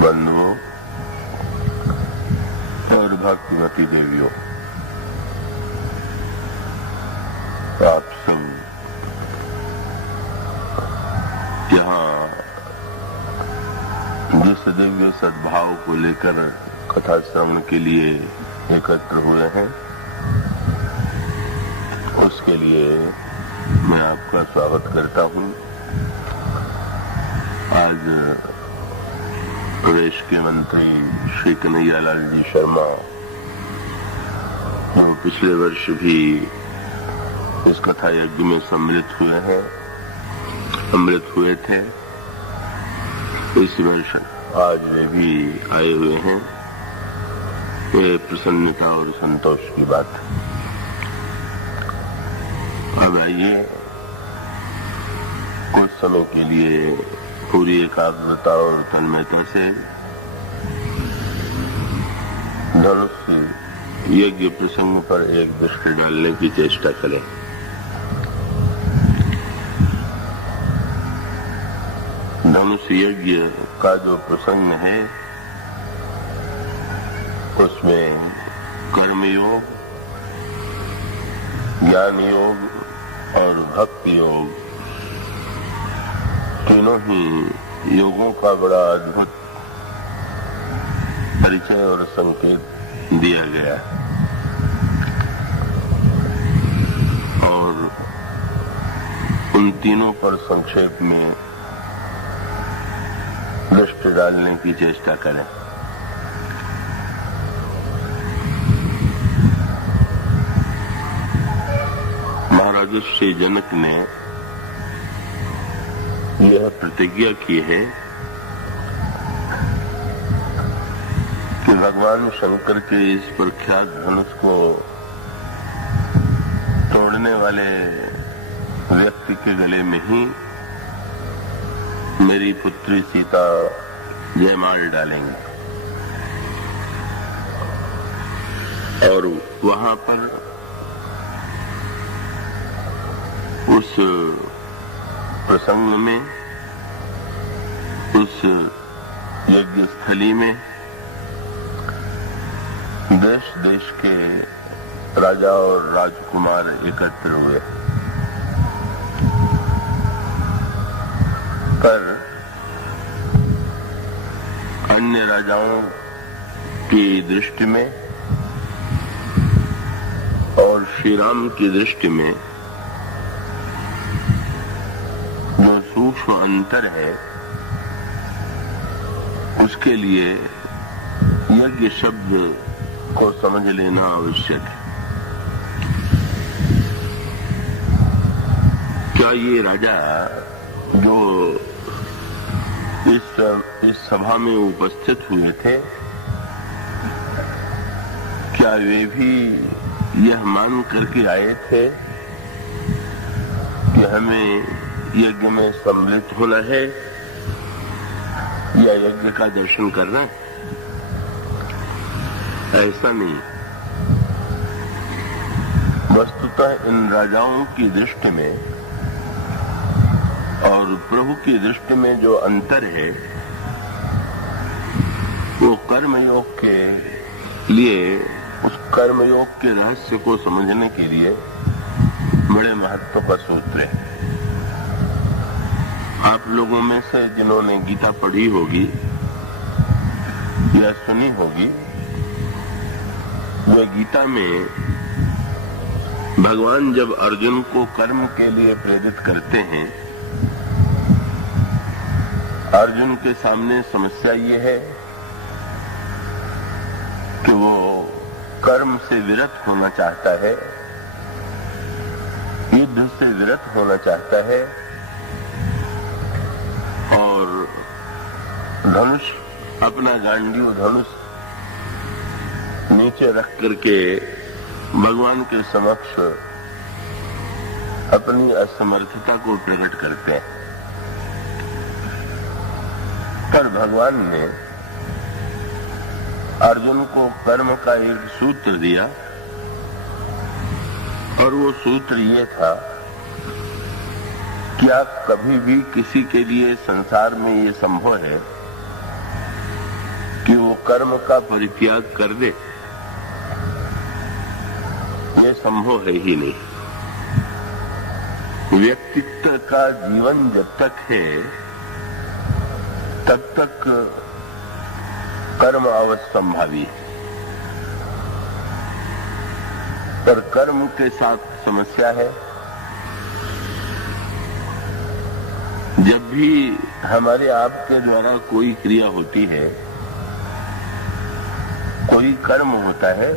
बंधुओं और भक्तिमती देवियों, आप सब यहाँ जिस दिव्य सद्भाव को लेकर कथा श्रवण के लिए एकत्र हुए हैं, उसके लिए मैं आपका स्वागत करता हूँ। आज प्रदेश के मंत्री श्री कन्हैयालाल जी शर्मा, जो पिछले वर्ष भी इस कथा यज्ञ में सम्मिलित हुए थे, इस वर्ष आज वे भी आए हुए हैं। ये प्रसन्नता और संतोष की बात है। अब आइए कुछ समय के लिए पूरी एकाग्रता और तन्मयता से धनुष यज्ञ प्रसंग पर एक दृष्टि डालने की चेष्टा करें। धनुष यज्ञ का जो प्रसंग है, उसमें कर्मयोग, ज्ञान योग और भक्ति योग, तीनों ही योगों का बड़ा अद्भुत परिचय और संकेत दिया गया है। और उन तीनों पर संक्षेप में दृष्टि डालने की चेष्टा करें। महाराज श्री जनक ने यह प्रतिज्ञा की है कि भगवान शंकर के इस प्रख्यात धनुष को तोड़ने वाले व्यक्ति के गले में ही मेरी पुत्री सीता जयमाल डालेंगे, और वहां पर उस प्रसंग में, उस यज्ञ स्थली में देश देश के राजा और राजकुमार एकत्र हुए, पर अन्य राजाओं की दृष्टि में और श्री राम की दृष्टि में जो सूक्ष्म अंतर है, उसके लिए यज्ञ शब्द को समझ लेना आवश्यक है। क्या ये राजा जो इस सभा में उपस्थित हुए थे, क्या वे भी यह मान करके आए थे कि हमें यज्ञ में सम्मिलित होना है या यज्ञ का दर्शन करना है? ऐसा नहीं। वस्तुतः इन राजाओं की दृष्टि में और प्रभु की दृष्टि में जो अंतर है, वो कर्मयोग के लिए, उस कर्मयोग के रहस्य को समझने के लिए बड़े महत्व का सूत्र है। आप लोगों में से जिन्होंने गीता पढ़ी होगी या सुनी होगी, वे गीता में भगवान जब अर्जुन को कर्म के लिए प्रेरित करते हैं, अर्जुन के सामने समस्या ये है कि वो कर्म से विरत होना चाहता है, युद्ध से विरत होना चाहता है, और धनुष, अपना गांडीव धनुष नीचे रख करके भगवान के समक्ष अपनी असमर्थता को प्रकट करते हैं। पर भगवान ने अर्जुन को कर्म का एक सूत्र दिया, और वो सूत्र ये था क्या कभी भी किसी के लिए संसार में ये संभव है कि वो कर्म का परित्याग कर दे, ये संभव है ही नहीं। व्यक्तित्व का जीवन जब तक है तब तक कर्म अवश्यंभावी, पर कर्म के साथ समस्या है। जब भी हमारे आपके द्वारा कोई क्रिया होती है, कोई कर्म होता है,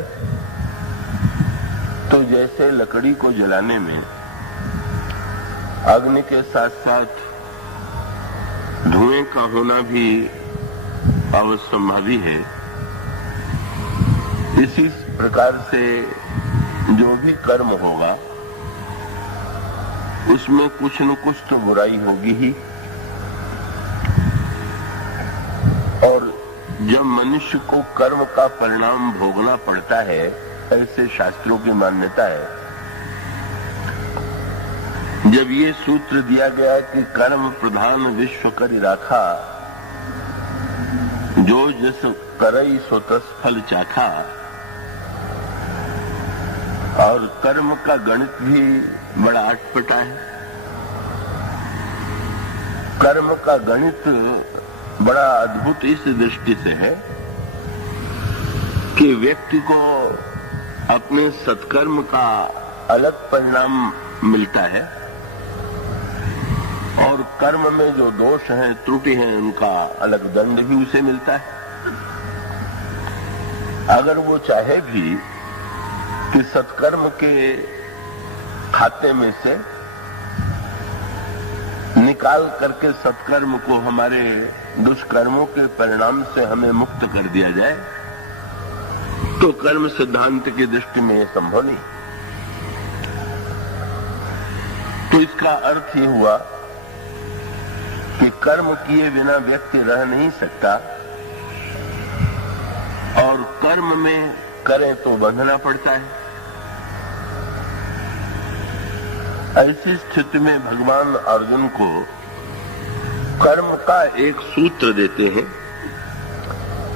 तो जैसे लकड़ी को जलाने में अग्नि के साथ साथ धुएं का होना भी अवश्यंभावी है, इसी प्रकार से जो भी कर्म होगा उसमें कुछ न कुछ तो बुराई होगी ही। और जब मनुष्य को कर्म का परिणाम भोगना पड़ता है, ऐसे शास्त्रों की मान्यता है। जब ये सूत्र दिया गया कि कर्म प्रधान विश्व करि राखा, जो जस करई सो तस फल चाखा, और कर्म का गणित भी बड़ा अटपटा है। कर्म का गणित बड़ा अद्भुत इस दृष्टि से है कि व्यक्ति को अपने सत्कर्म का अलग परिणाम मिलता है और कर्म में जो दोष हैं, त्रुटि हैं, उनका अलग दंड भी उसे मिलता है। अगर वो चाहे भी कि सत्कर्म के खाते में से निकाल करके सत्कर्म को हमारे दुष्कर्मों के परिणाम से हमें मुक्त कर दिया जाए, तो कर्म सिद्धांत की दृष्टि में यह संभव नहीं। तो इसका अर्थ ये हुआ कि कर्म किए बिना व्यक्ति रह नहीं सकता, और कर्म में करें तो बंधना पड़ता है। ऐसी स्थिति में भगवान अर्जुन को कर्म का एक सूत्र देते हैं,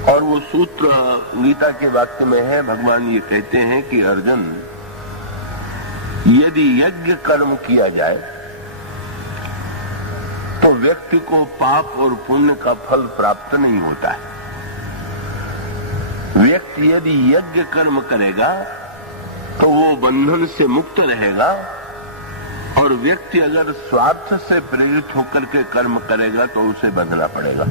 और वो सूत्र गीता के वाक्य में है। भगवान ये कहते हैं कि अर्जुन, यदि यज्ञ कर्म किया जाए तो व्यक्ति को पाप और पुण्य का फल प्राप्त नहीं होता है। व्यक्ति यदि यज्ञ कर्म करेगा तो वो बंधन से मुक्त रहेगा, और व्यक्ति अगर स्वार्थ से प्रेरित होकर के कर्म करेगा तो उसे बंधना पड़ेगा।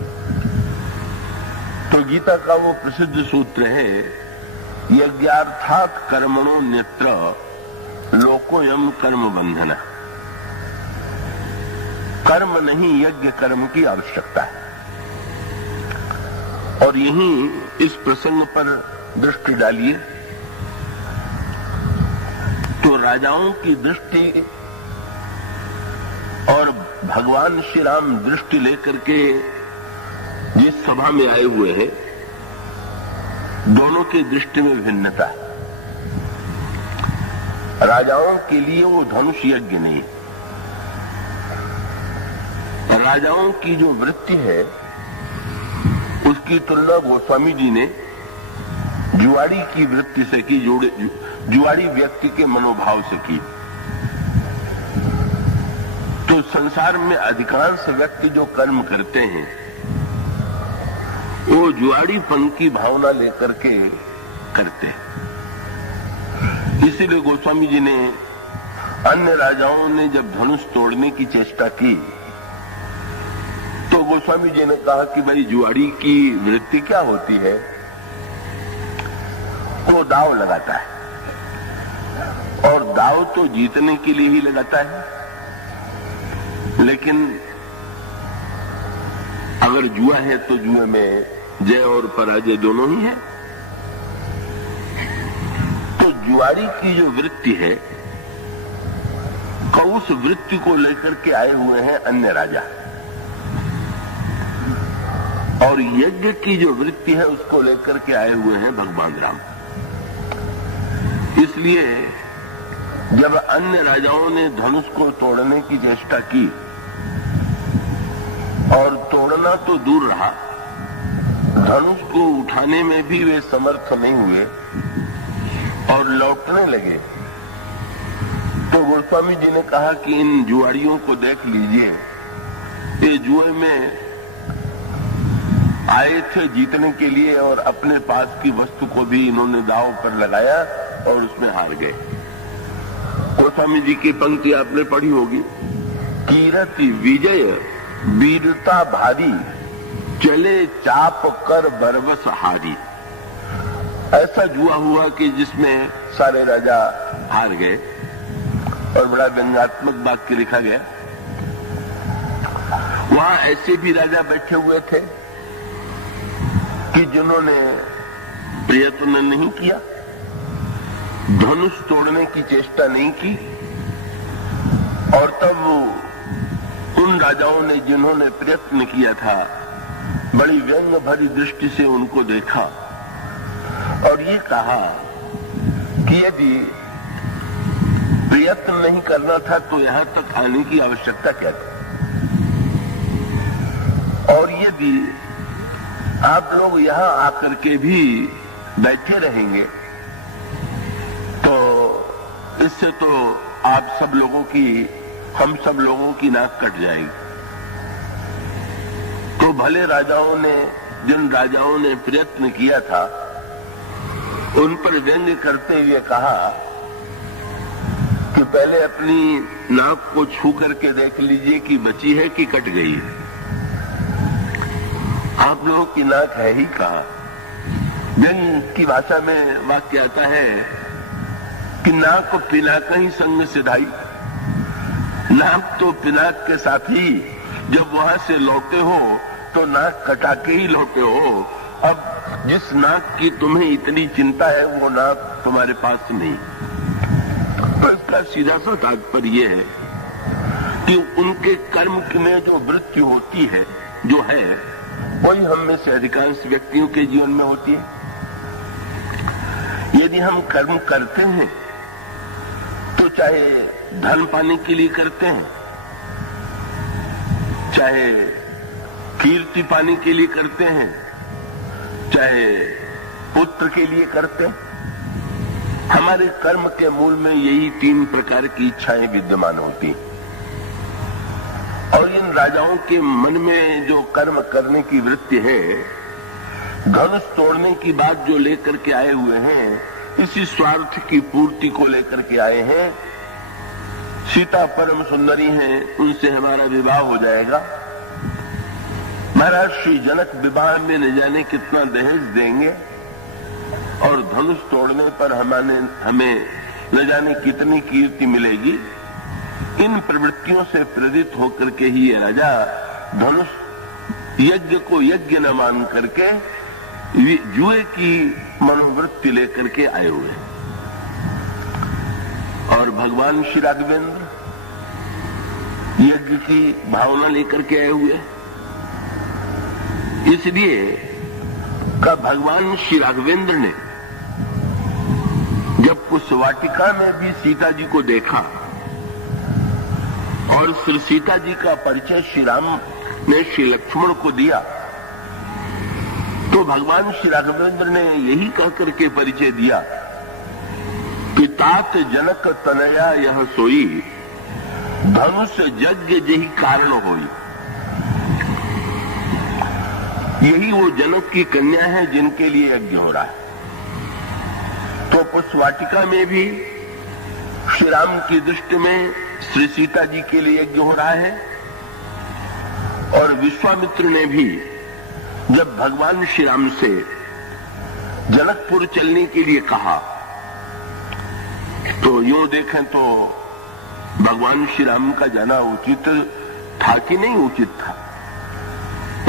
तो गीता का वो प्रसिद्ध सूत्र है, यज्ञार्थात् कर्मणो न्यत्र लोकोयम कर्म बंधना। कर्म नहीं, यज्ञ कर्म की आवश्यकता है। और यहीं इस प्रसंग पर दृष्टि डालिए तो राजाओं की दृष्टि और भगवान श्री राम दृष्टि लेकर के जिस सभा में आए हुए हैं, दोनों की दृष्टि में भिन्नता है। राजाओं के लिए वो धनुष यज्ञ नहीं, राजाओं की जो वृत्ति है उसकी तुलना गोस्वामी जी ने जुआड़ी की वृत्ति से की, जुआड़ी व्यक्ति के मनोभाव से की। तो संसार में अधिकांश व्यक्ति जो कर्म करते हैं वो जुआड़ीपन की भावना लेकर के करते हैं। इसीलिए गोस्वामी जी ने, अन्य राजाओं ने जब धनुष तोड़ने की चेष्टा की तो गोस्वामी जी ने कहा कि भाई जुआड़ी की वृत्ति क्या होती है, वो दांव लगाता है, और दांव तो जीतने के लिए ही लगाता है, लेकिन अगर जुआ है तो जुए में जय और पराजय दोनों ही है। तो जुआड़ी की जो वृत्ति है, उस वृत्ति को लेकर के आए हुए हैं अन्य राजा, और यज्ञ की जो वृत्ति है उसको लेकर के आए हुए हैं भगवान राम। इसलिए जब अन्य राजाओं ने धनुष को तोड़ने की चेष्टा की, और तोड़ना तो दूर रहा, धनुष को उठाने में भी वे समर्थ नहीं हुए और लौटने लगे। तो गोस्वामी जी ने कहा कि इन जुआड़ियों को देख लीजिए, ये जुए में आए थे जीतने के लिए और अपने पास की वस्तु को भी इन्होंने दांव पर लगाया और उसमें हार गए। गोस्वामी जी की पंक्ति आपने पढ़ी होगी, कीरति विजय वीरता भारी, चले चाप कर बरबस हारी। ऐसा जुआ हुआ कि जिसमें सारे राजा हार गए और बड़ा व्यंग्यात्मक वाक्य लिखा गया। वहां ऐसे भी राजा बैठे हुए थे कि जिन्होंने प्रयत्न नहीं किया, धनुष तोड़ने की चेष्टा नहीं की, और तब उन राजाओं ने जिन्होंने प्रयत्न किया था बड़ी व्यंग भरी दृष्टि से उनको देखा और ये कहा कि यदि प्रयत्न नहीं करना था तो यहां तक आने की आवश्यकता क्या थी, और यदि आप लोग यहां आकर के भी बैठे रहेंगे तो इससे तो आप सब लोगों की, हम सब लोगों की नाक कट जाएगी। तो भले राजाओं ने, जिन राजाओं ने प्रयत्न किया था, उन पर व्यंग्य करते हुए कहा कि पहले अपनी नाक को छू करके देख लीजिए कि बची है कि कट गई है। आप लोगों की नाक है ही कहा। व्यंग्य की भाषा में वाक्य आता है कि नाक को पिनाक ही संग सिधाई। नाक तो पिनाक के साथ ही जब वहां से लौटे हो तो नाक कटा के ही लौटे हो। अब जिस नाक की तुम्हें इतनी चिंता है वो नाक तुम्हारे पास नहीं। तो इसका सीधा सा तात्पर्य यह है कि उनके कर्म में जो वृत्ति होती है, जो है, वही हम में से अधिकांश व्यक्तियों के जीवन में होती है। यदि हम कर्म करते हैं तो चाहे धन पाने के लिए करते हैं, चाहे कीर्ति पाने के लिए करते हैं, चाहे पुत्र के लिए करते हैं, हमारे कर्म के मूल में यही 3 प्रकार की इच्छाएं विद्यमान होती हैं। और इन राजाओं के मन में जो कर्म करने की वृत्ति है, धनुष तोड़ने की बात जो लेकर के आए हुए हैं, इसी स्वार्थ की पूर्ति को लेकर के आए हैं। सीता परम सुंदरी हैं, उनसे हमारा विवाह हो जाएगा। महाराज श्री जनक विवाह में न जाने कितना दहेज देंगे और धनुष तोड़ने पर हमें न जाने कितनी कीर्ति मिलेगी। इन प्रवृत्तियों से प्रेरित होकर के ही ये राजा धनुष यज्ञ को यज्ञ न मान करके जुए की मनोवृत्ति लेकर के आए हुए। और भगवान श्री राघवेंद्र यज्ञ की भावना लेकर के आए हुए। इसलिए का भगवान श्री राघवेंद्र ने जब कुश वाटिका में भी सीता जी को देखा और श्री सीता जी का परिचय श्री राम ने श्री लक्ष्मण को दिया, तो भगवान श्री राघवेंद्र ने यही कहकर के परिचय दिया कि तात जनक तनया यह सोई, धनुष यज्ञ जही कारण होई। यही वो जनक की कन्या है जिनके लिए यज्ञ हो रहा है। तो पुष्पवाटिका में भी श्री राम की दृष्टि में श्री सीता जी के लिए यज्ञ हो रहा है। और विश्वामित्र ने भी जब भगवान श्री राम से जनकपुर चलने के लिए कहा, तो यूं देखें तो भगवान श्री राम का जाना उचित था कि नहीं उचित था।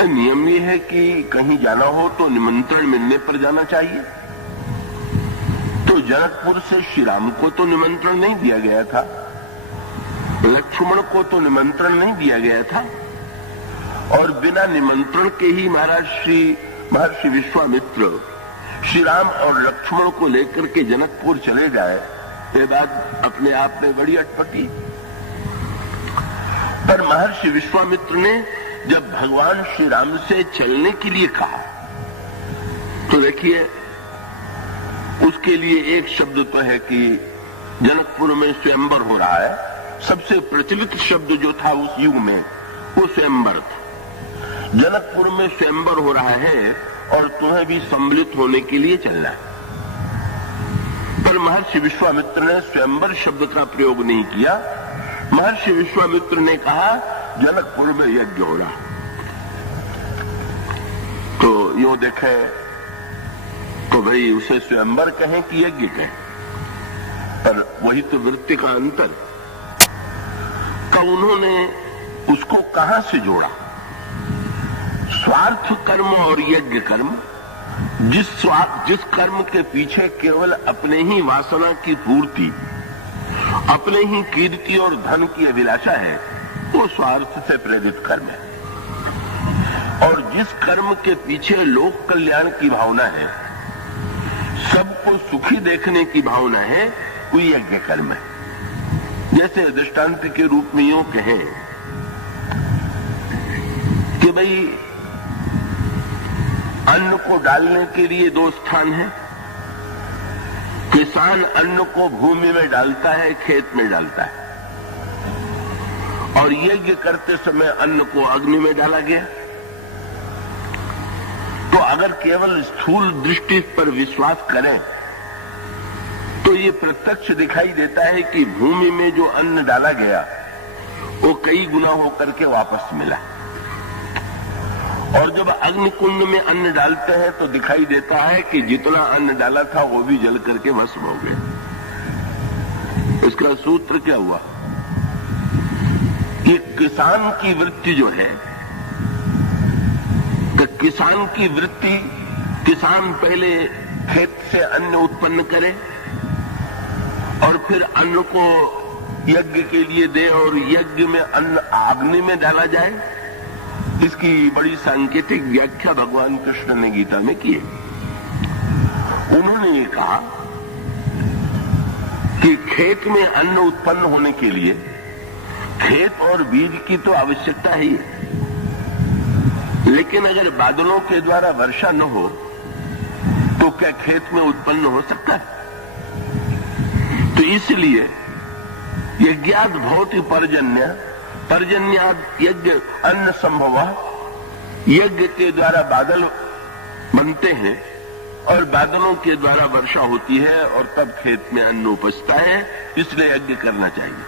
नियम ये है कि कहीं जाना हो तो निमंत्रण मिलने पर जाना चाहिए। तो जनकपुर से श्री राम को तो निमंत्रण नहीं दिया गया था, लक्ष्मण को तो निमंत्रण नहीं दिया गया था, और बिना निमंत्रण के ही महर्षि विश्वामित्र श्री राम और लक्ष्मण को लेकर के जनकपुर चले जाए, ये बात अपने आप में बड़ी अटपटी। पर महर्षि विश्वामित्र ने जब भगवान श्री राम से चलने के लिए कहा तो देखिए, उसके लिए एक शब्द तो है कि जनकपुर में स्वयंवर हो रहा है। सबसे प्रचलित शब्द जो था उस युग में वो स्वयंवर था। जनकपुर में स्वयंवर हो रहा है और तुम्हें भी सम्मिलित होने के लिए चलना है। पर महर्षि विश्वामित्र ने स्वयंवर शब्द का प्रयोग नहीं किया। महर्षि विश्वामित्र ने कहा जनकपुर में यज्ञ हो रहा। तो यो देखे तो भाई उसे स्वयंवर कहें कि यज्ञ कहें, पर वही तो वृत्ति का अंतर। तो उन्होंने उसको कहां से जोड़ा? स्वार्थ कर्म और यज्ञ कर्म, जिस कर्म के पीछे केवल अपने ही वासना की पूर्ति, अपने ही कीर्ति और धन की अभिलाषा है, वो स्वार्थ से प्रेरित कर्म है। और जिस कर्म के पीछे लोक कल्याण की भावना है, सबको सुखी देखने की भावना है, वो यज्ञ कर्म है। जैसे दृष्टांत के रूप में यूं कहें कि भाई अन्न को डालने के लिए दो स्थान हैं। किसान अन्न को भूमि में डालता है, खेत में डालता है, और यज्ञ करते समय अन्न को अग्नि में डाला गया। तो अगर केवल स्थूल दृष्टि पर विश्वास करें तो ये प्रत्यक्ष दिखाई देता है कि भूमि में जो अन्न डाला गया वो कई गुना होकर के वापस मिला, और जब अग्नि कुंड में अन्न डालते हैं तो दिखाई देता है कि जितना अन्न डाला था वो भी जल करके भस्म हो गया। इसका सूत्र क्या हुआ कि किसान की वृत्ति जो है, कि किसान की वृत्ति, किसान पहले खेत से अन्न उत्पन्न करे और फिर अन्न को यज्ञ के लिए दे और यज्ञ में अन्न अग्नि में डाला जाए। इसकी बड़ी सांकेतिक व्याख्या भगवान कृष्ण ने गीता में की है। उन्होंने ये कहा कि खेत में अन्न उत्पन्न होने के लिए खेत और बीज की तो आवश्यकता ही है, लेकिन अगर बादलों के द्वारा वर्षा न हो तो क्या खेत में उत्पन्न हो सकता है? तो इसलिए यज्ञाद भवति पर्जन्य, पर्जन्याद यज्ञ अन्न संभव, यज्ञ के द्वारा बादल बनते हैं और बादलों के द्वारा वर्षा होती है और तब खेत में अन्न उपजता है, इसलिए यज्ञ करना चाहिए।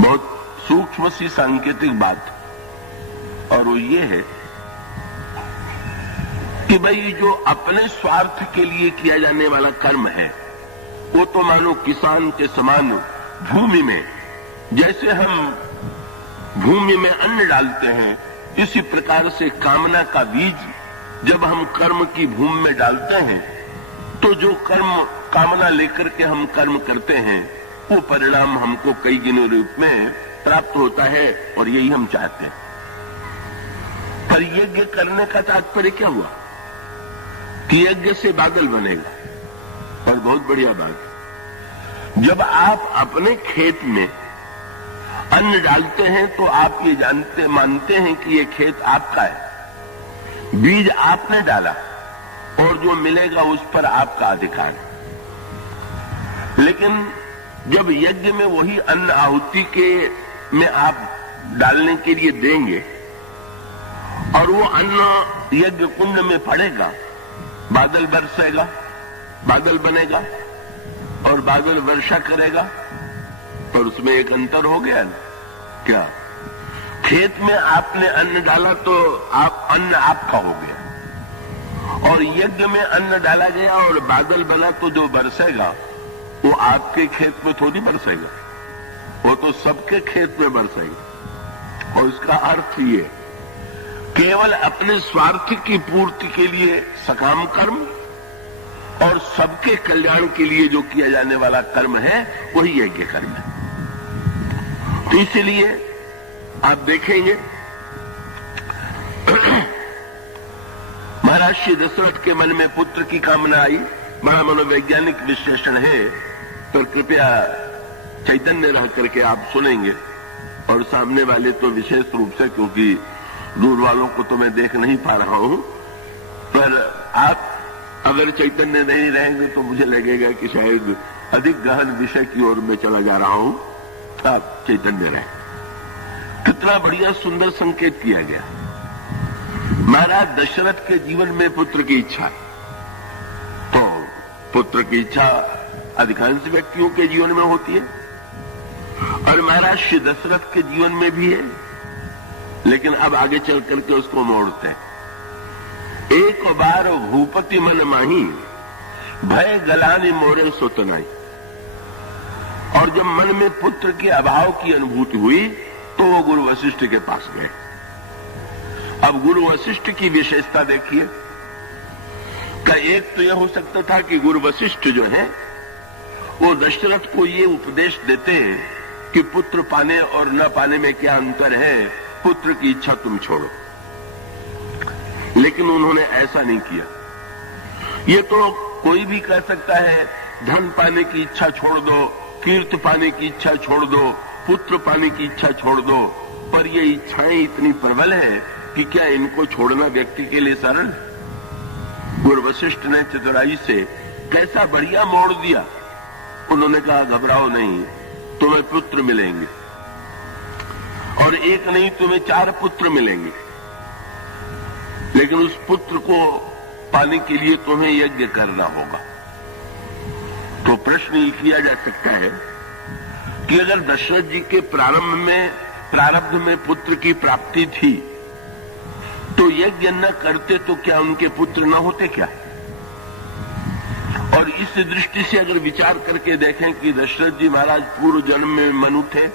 बहुत सूक्ष्म सी सांकेतिक बात, और वो ये है कि भाई जो अपने स्वार्थ के लिए किया जाने वाला कर्म है वो तो मानो किसान के समान भूमि में, जैसे हम भूमि में अन्न डालते हैं, इसी प्रकार से कामना का बीज जब हम कर्म की भूमि में डालते हैं तो जो कर्म कामना लेकर के हम कर्म करते हैं वो परिणाम हमको कई दिनों रूप में प्राप्त होता है, और यही हम चाहते हैं। पर यज्ञ करने का तात्पर्य क्या हुआ कि यज्ञ से बादल बनेगा। और बहुत बढ़िया बात, जब आप अपने खेत में अन्न डालते हैं तो आप ये मानते हैं कि ये खेत आपका है, बीज आपने डाला और जो मिलेगा उस पर आपका अधिकार है। लेकिन जब यज्ञ में वही अन्न आहुति के में आप डालने के लिए देंगे और वो अन्न यज्ञ कुंड में पड़ेगा, बादल बरसेगा, बादल बनेगा और बादल वर्षा करेगा, और उसमें एक अंतर हो गया ना। क्या? खेत में आपने अन्न डाला तो अन्न आपका हो गया, और यज्ञ में अन्न डाला गया और बादल बना तो जो बरसेगा वो आपके खेत में थोड़ी बरसेगा, वो तो सबके खेत में बरसेगा। और इसका अर्थ ये, केवल अपने स्वार्थ की पूर्ति के लिए सकाम कर्म और सबके कल्याण के लिए जो किया जाने वाला कर्म है वही यज्ञ कर्म है। तो इसलिए आप देखेंगे महाराज श्री दशरथ के मन में पुत्र की कामना आई, बड़ा मनोवैज्ञानिक विश्लेषण है, तो कृपया चैतन्य रह करके आप सुनेंगे, और सामने वाले तो विशेष रूप से, क्योंकि दूर वालों को तो मैं देख नहीं पा रहा हूं, पर आप अगर चैतन्य नहीं रहेंगे तो मुझे लगेगा कि शायद अधिक गहन विषय की ओर मैं चला जा रहा हूं। आप चैतन्य रहें। कितना बढ़िया सुंदर संकेत किया गया। महाराज दशरथ के जीवन में पुत्र की इच्छा, तो पुत्र की इच्छा अधिकांश व्यक्तियों के जीवन में होती है और महाराज श्री दशरथ के जीवन में भी है, लेकिन अब आगे चल करके उसको मोड़ते हैं। एक बार भूपति मन माही, भय गलानी मोरे सोतनाई। और जब मन में पुत्र के अभाव की अनुभूति हुई तो वो गुरु वशिष्ठ के पास गए। अब गुरु वशिष्ठ की विशेषता देखिए का एक तो यह हो सकता था कि गुरु वशिष्ठ जो है वो दशरथ को ये उपदेश देते हैं कि पुत्र पाने और न पाने में क्या अंतर है, पुत्र की इच्छा तुम छोड़ो। लेकिन उन्होंने ऐसा नहीं किया। ये तो कोई भी कह सकता है धन पाने की इच्छा छोड़ दो, कीर्ति पाने की इच्छा छोड़ दो, पुत्र पाने की इच्छा छोड़ दो, पर ये इच्छाएं इतनी प्रबल है कि क्या इनको छोड़ना व्यक्ति के लिए सरल है? गुरु वशिष्ठ ने चतुराई से कैसा बढ़िया मोड़ दिया। उन्होंने कहा घबराओ नहीं, तुम्हें पुत्र मिलेंगे और एक नहीं तुम्हें 4 पुत्र मिलेंगे, लेकिन उस पुत्र को पाने के लिए तुम्हें यज्ञ करना होगा। तो प्रश्न ये किया जा सकता है कि अगर दशरथ जी के प्रारब्ध में पुत्र की प्राप्ति थी तो यज्ञ न करते तो क्या उनके पुत्र न होते क्या? और इस दृष्टि से अगर विचार करके देखें कि दशरथ जी महाराज पूर्व जन्म में मनु थे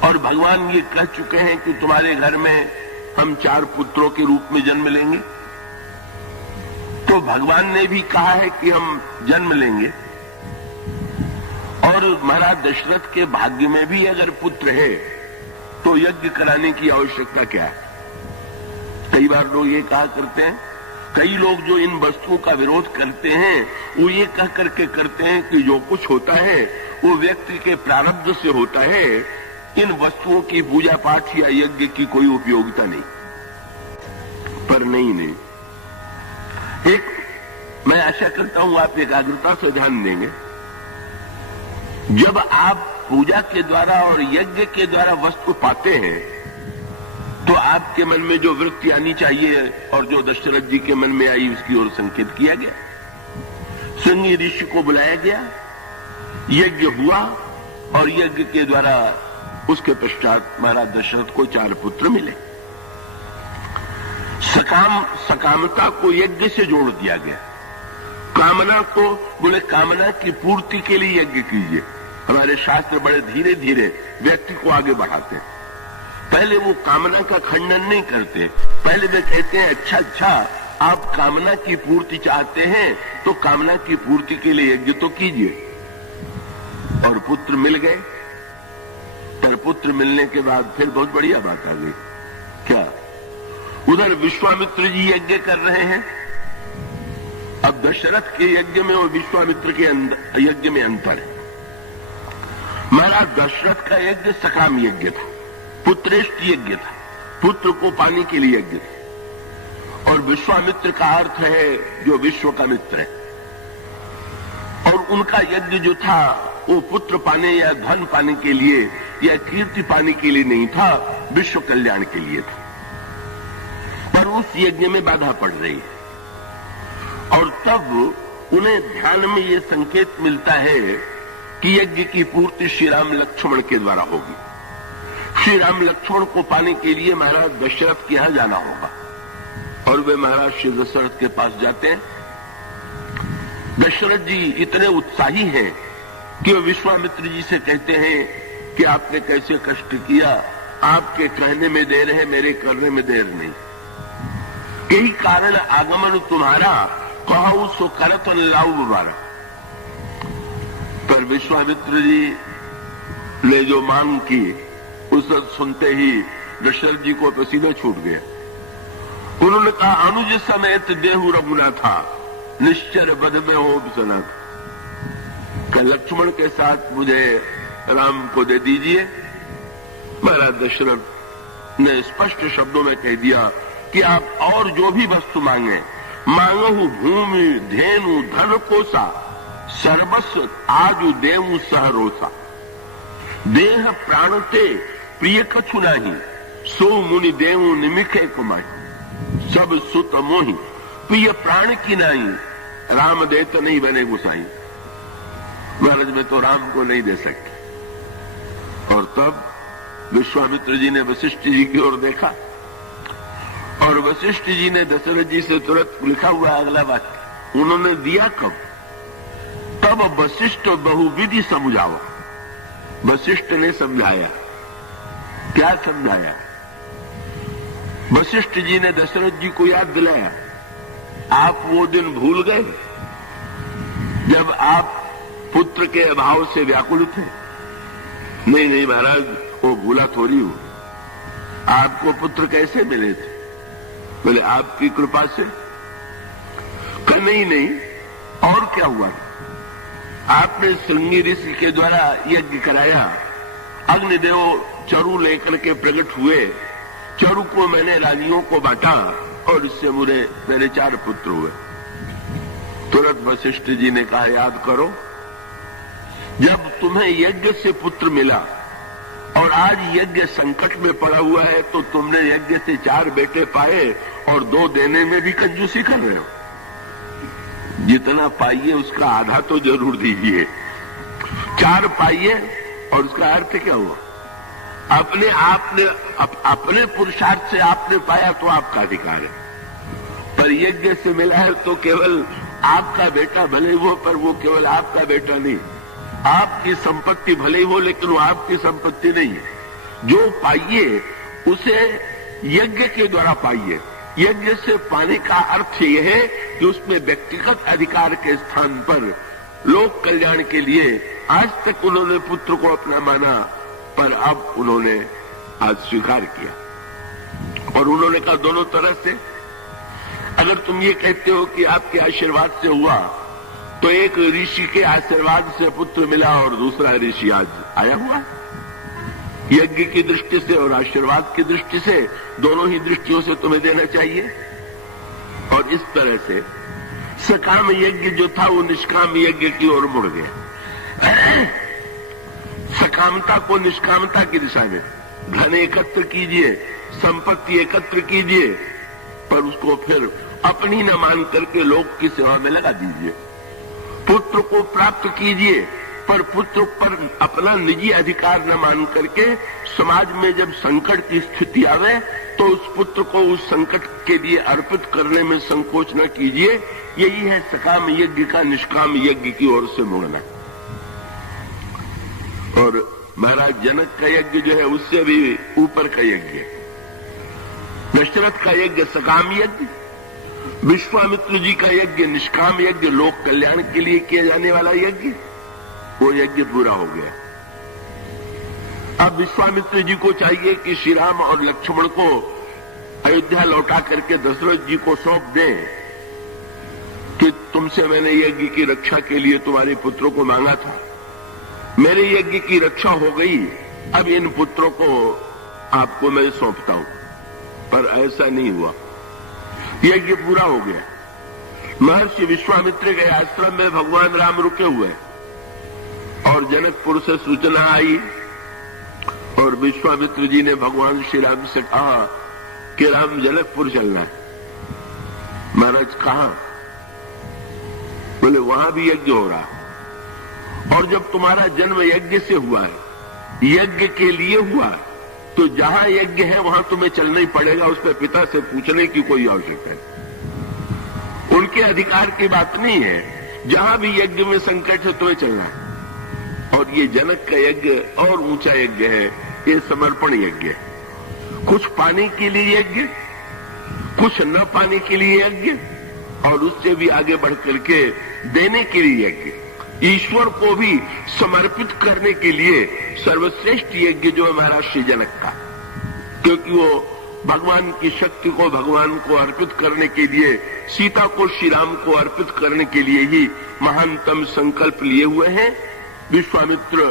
और भगवान ये कह चुके हैं कि तुम्हारे घर में हम 4 पुत्रों के रूप में जन्म लेंगे, तो भगवान ने भी कहा है कि हम जन्म लेंगे। और महाराज दशरथ के भाग्य में भी अगर पुत्र है तो यज्ञ कराने की आवश्यकता क्या है? कई बार लोग ये कहा करते हैं, कई लोग जो इन वस्तुओं का विरोध करते हैं वो ये कह करके करते हैं कि जो कुछ होता है वो व्यक्ति के प्रारब्ध से होता है, इन वस्तुओं की पूजा पाठ या यज्ञ की कोई उपयोगिता नहीं। पर नहीं, एक मैं आशा करता हूं आप एकाग्रता से ध्यान देंगे। जब आप पूजा के द्वारा और यज्ञ के द्वारा वस्तु पाते हैं तो आपके मन में जो वृत्ति आनी चाहिए और जो दशरथ जी के मन में आई उसकी ओर संकेत किया गया। सिंह ऋषि को बुलाया गया, यज्ञ हुआ और यज्ञ के द्वारा उसके पश्चात महाराज दशरथ को 4 पुत्र मिले। सकामता को यज्ञ से जोड़ दिया गया। कामना को बोले कामना की पूर्ति के लिए यज्ञ कीजिए। हमारे शास्त्र बड़े धीरे धीरे व्यक्ति को आगे बढ़ाते हैं। पहले वो कामना का खंडन नहीं करते, पहले वे कहते हैं अच्छा आप कामना की पूर्ति चाहते हैं तो कामना की पूर्ति के लिए यज्ञ तो कीजिए। और पुत्र मिल गए, पर पुत्र मिलने के बाद फिर बहुत बढ़िया बात आ गई। क्या? उधर विश्वामित्र जी यज्ञ कर रहे हैं। अब दशरथ के यज्ञ में और विश्वामित्र के यज्ञ में अंतर है। महाराज दशरथ का यज्ञ सकाम यज्ञ था, पुत्रेष्ट यज्ञ था, पुत्र को पाने के लिए यज्ञ था। और विश्वामित्र का अर्थ है जो विश्व का मित्र है। और उनका यज्ञ जो था वो पुत्र पाने या धन पाने के लिए या कीर्ति पाने के लिए नहीं था, विश्व कल्याण के लिए था। पर उस यज्ञ में बाधा पड़ रही है और तब उन्हें ध्यान में ये संकेत मिलता है कि यज्ञ की पूर्ति श्री राम लक्ष्मण के द्वारा होगी। श्री राम लक्ष्मण को पाने के लिए महाराज दशरथ के यहां जाना होगा। और वे महाराज श्री दशरथ के पास जाते हैं। दशरथ जी इतने उत्साही हैं कि वे विश्वामित्र जी से कहते हैं कि आपने कैसे कष्ट किया, आपके कहने में देर है, मेरे करने में देर नहीं। यही कारण आगमन तुम्हारा, कहूं सो करत लाऊ बुबारा। पर विश्वामित्र जी ने जो मांग की उस सुनते ही दशरथ जी को पसीना छूट गया। उन्होंने कहा अनुज समेत देहु रघुनाथा, निश्चर बध में हो बिसनाथ। का लक्ष्मण के साथ मुझे राम को दे दीजिए। महाराज दशरथ ने स्पष्ट शब्दों में कह दिया कि आप और जो भी वस्तु मांगे, मांगहु भूमि धेनु धन कोसा, सर्वस्व आजु देवु सहरोसा। देह प्राण ते प्रिय कछु नाही, सो मुनि देवु निमिखे कुमाई। सब सुत मोहि प्रिय प्राण की नाही, राम दे तो नहीं बने गुसाई। महाराज में तो राम को नहीं दे सकते। और तब विश्वामित्र जी ने वशिष्ठ जी की ओर देखा और वशिष्ठ जी ने दशरथ जी से तुरंत लिखा हुआ अगला वाक्य उन्होंने दिया कब? तब वशिष्ठ बहुविधि समझाओ। वशिष्ठ ने समझाया। क्या समझाया? वशिष्ठ जी ने दशरथ जी को याद दिलाया, आप वो दिन भूल गए जब आप पुत्र के अभाव से व्याकुल थे? नहीं नहीं महाराज, वो भूला थोड़ी हूं। आपको पुत्र कैसे मिले थे? बोले आपकी कृपा से। नहीं नहीं, और क्या हुआ? आपने श्रृंगी ऋषि के द्वारा यज्ञ कराया, अग्निदेव चरु लेकर के प्रकट हुए, चरु को मैंने रानियों को बांटा और इससे मेरे 4 पुत्र हुए। तुरंत वशिष्ठ जी ने कहा, याद करो जब तुम्हें यज्ञ से पुत्र मिला और आज यज्ञ संकट में पड़ा हुआ है तो तुमने यज्ञ से 4 बेटे पाए और 2 देने में भी कंजूसी कर रहे हो। जितना पाइए उसका आधा तो जरूर दीजिए। 4 पाइए और उसका अर्थ क्या हुआ? अपने पुरुषार्थ से आपने पाया तो आपका अधिकार है, पर यज्ञ से मिला है तो केवल आपका बेटा भले हो, पर वो केवल आपका बेटा नहीं। आपकी संपत्ति भले हो लेकिन वो आपकी संपत्ति नहीं है। जो पाइए उसे यज्ञ के द्वारा पाइए। यज्ञ से पाने का अर्थ यह है कि उसमें व्यक्तिगत अधिकार के स्थान पर लोक कल्याण के लिए आज तक उन्होंने पुत्र को अपना माना, पर अब उन्होंने आज स्वीकार किया। और उन्होंने कहा दोनों तरह से, अगर तुम ये कहते हो कि आपके आशीर्वाद से हुआ तो एक ऋषि के आशीर्वाद से पुत्र मिला और दूसरा ऋषि आज आया हुआ है। यज्ञ की दृष्टि से और आशीर्वाद की दृष्टि से, दोनों ही दृष्टियों से तुम्हें देना चाहिए। और इस तरह से सकाम यज्ञ जो था वो निष्काम यज्ञ की ओर मुड़ गया। सकामता को निष्कामता की दिशा में, धन एकत्र कीजिए, संपत्ति एकत्र कीजिए, पर उसको फिर अपनी न मान करके लोक की सेवा में लगा दीजिए। पुत्र को प्राप्त कीजिए, पर पुत्र पर अपना निजी अधिकार न मान करके समाज में जब संकट की स्थिति आवे तो उस पुत्र को उस संकट के लिए अर्पित करने में संकोच न कीजिए। यही है सकाम यज्ञ का निष्काम यज्ञ की ओर से मुड़ना। और महाराज जनक का यज्ञ जो है उससे भी ऊपर का यज्ञ, दशरथ का यज्ञ सकाम यज्ञ, विश्वामित्र जी का यज्ञ निष्काम यज्ञ, लोक कल्याण के लिए किया जाने वाला यज्ञ, वो यज्ञ पूरा हो गया। अब विश्वामित्र जी को चाहिए कि श्री राम और लक्ष्मण को अयोध्या लौटा करके दशरथ जी को सौंप दें कि तुमसे मैंने यज्ञ की रक्षा के लिए तुम्हारे पुत्रों को मांगा था, मेरे यज्ञ की रक्षा हो गई, अब इन पुत्रों को आपको मैं सौंपता हूं। पर ऐसा नहीं हुआ, यज्ञ पूरा हो गया। महर्षि विश्वामित्र के आश्रम में भगवान राम रुके हुए और जनकपुर से सूचना आई और विश्वामित्र जी ने भगवान श्री राम से कहा कि राम जनकपुर चलना है। महाराज कहां? बोले वहां भी यज्ञ हो रहा, और जब तुम्हारा जन्म यज्ञ से हुआ है, यज्ञ के लिए हुआ है, तो जहां यज्ञ है वहां तुम्हें चलना ही पड़ेगा। उसमें पिता से पूछने की कोई आवश्यकता है, उनके अधिकार की बात नहीं है। जहां भी यज्ञ में संकट है तुम्हें चलना है। और ये जनक का यज्ञ और ऊंचा यज्ञ है, ये समर्पण यज्ञ है। कुछ पाने के लिए यज्ञ, कुछ न पाने के लिए यज्ञ, और उससे भी आगे बढ़ करके देने के लिए यज्ञ। ईश्वर को भी समर्पित करने के लिए सर्वश्रेष्ठ यज्ञ जो है महाराज श्री जनक का, क्योंकि वो भगवान की शक्ति को भगवान को अर्पित करने के लिए, सीता को श्री राम को अर्पित करने के लिए ही महानतम संकल्प लिए हुए हैं। विश्वामित्र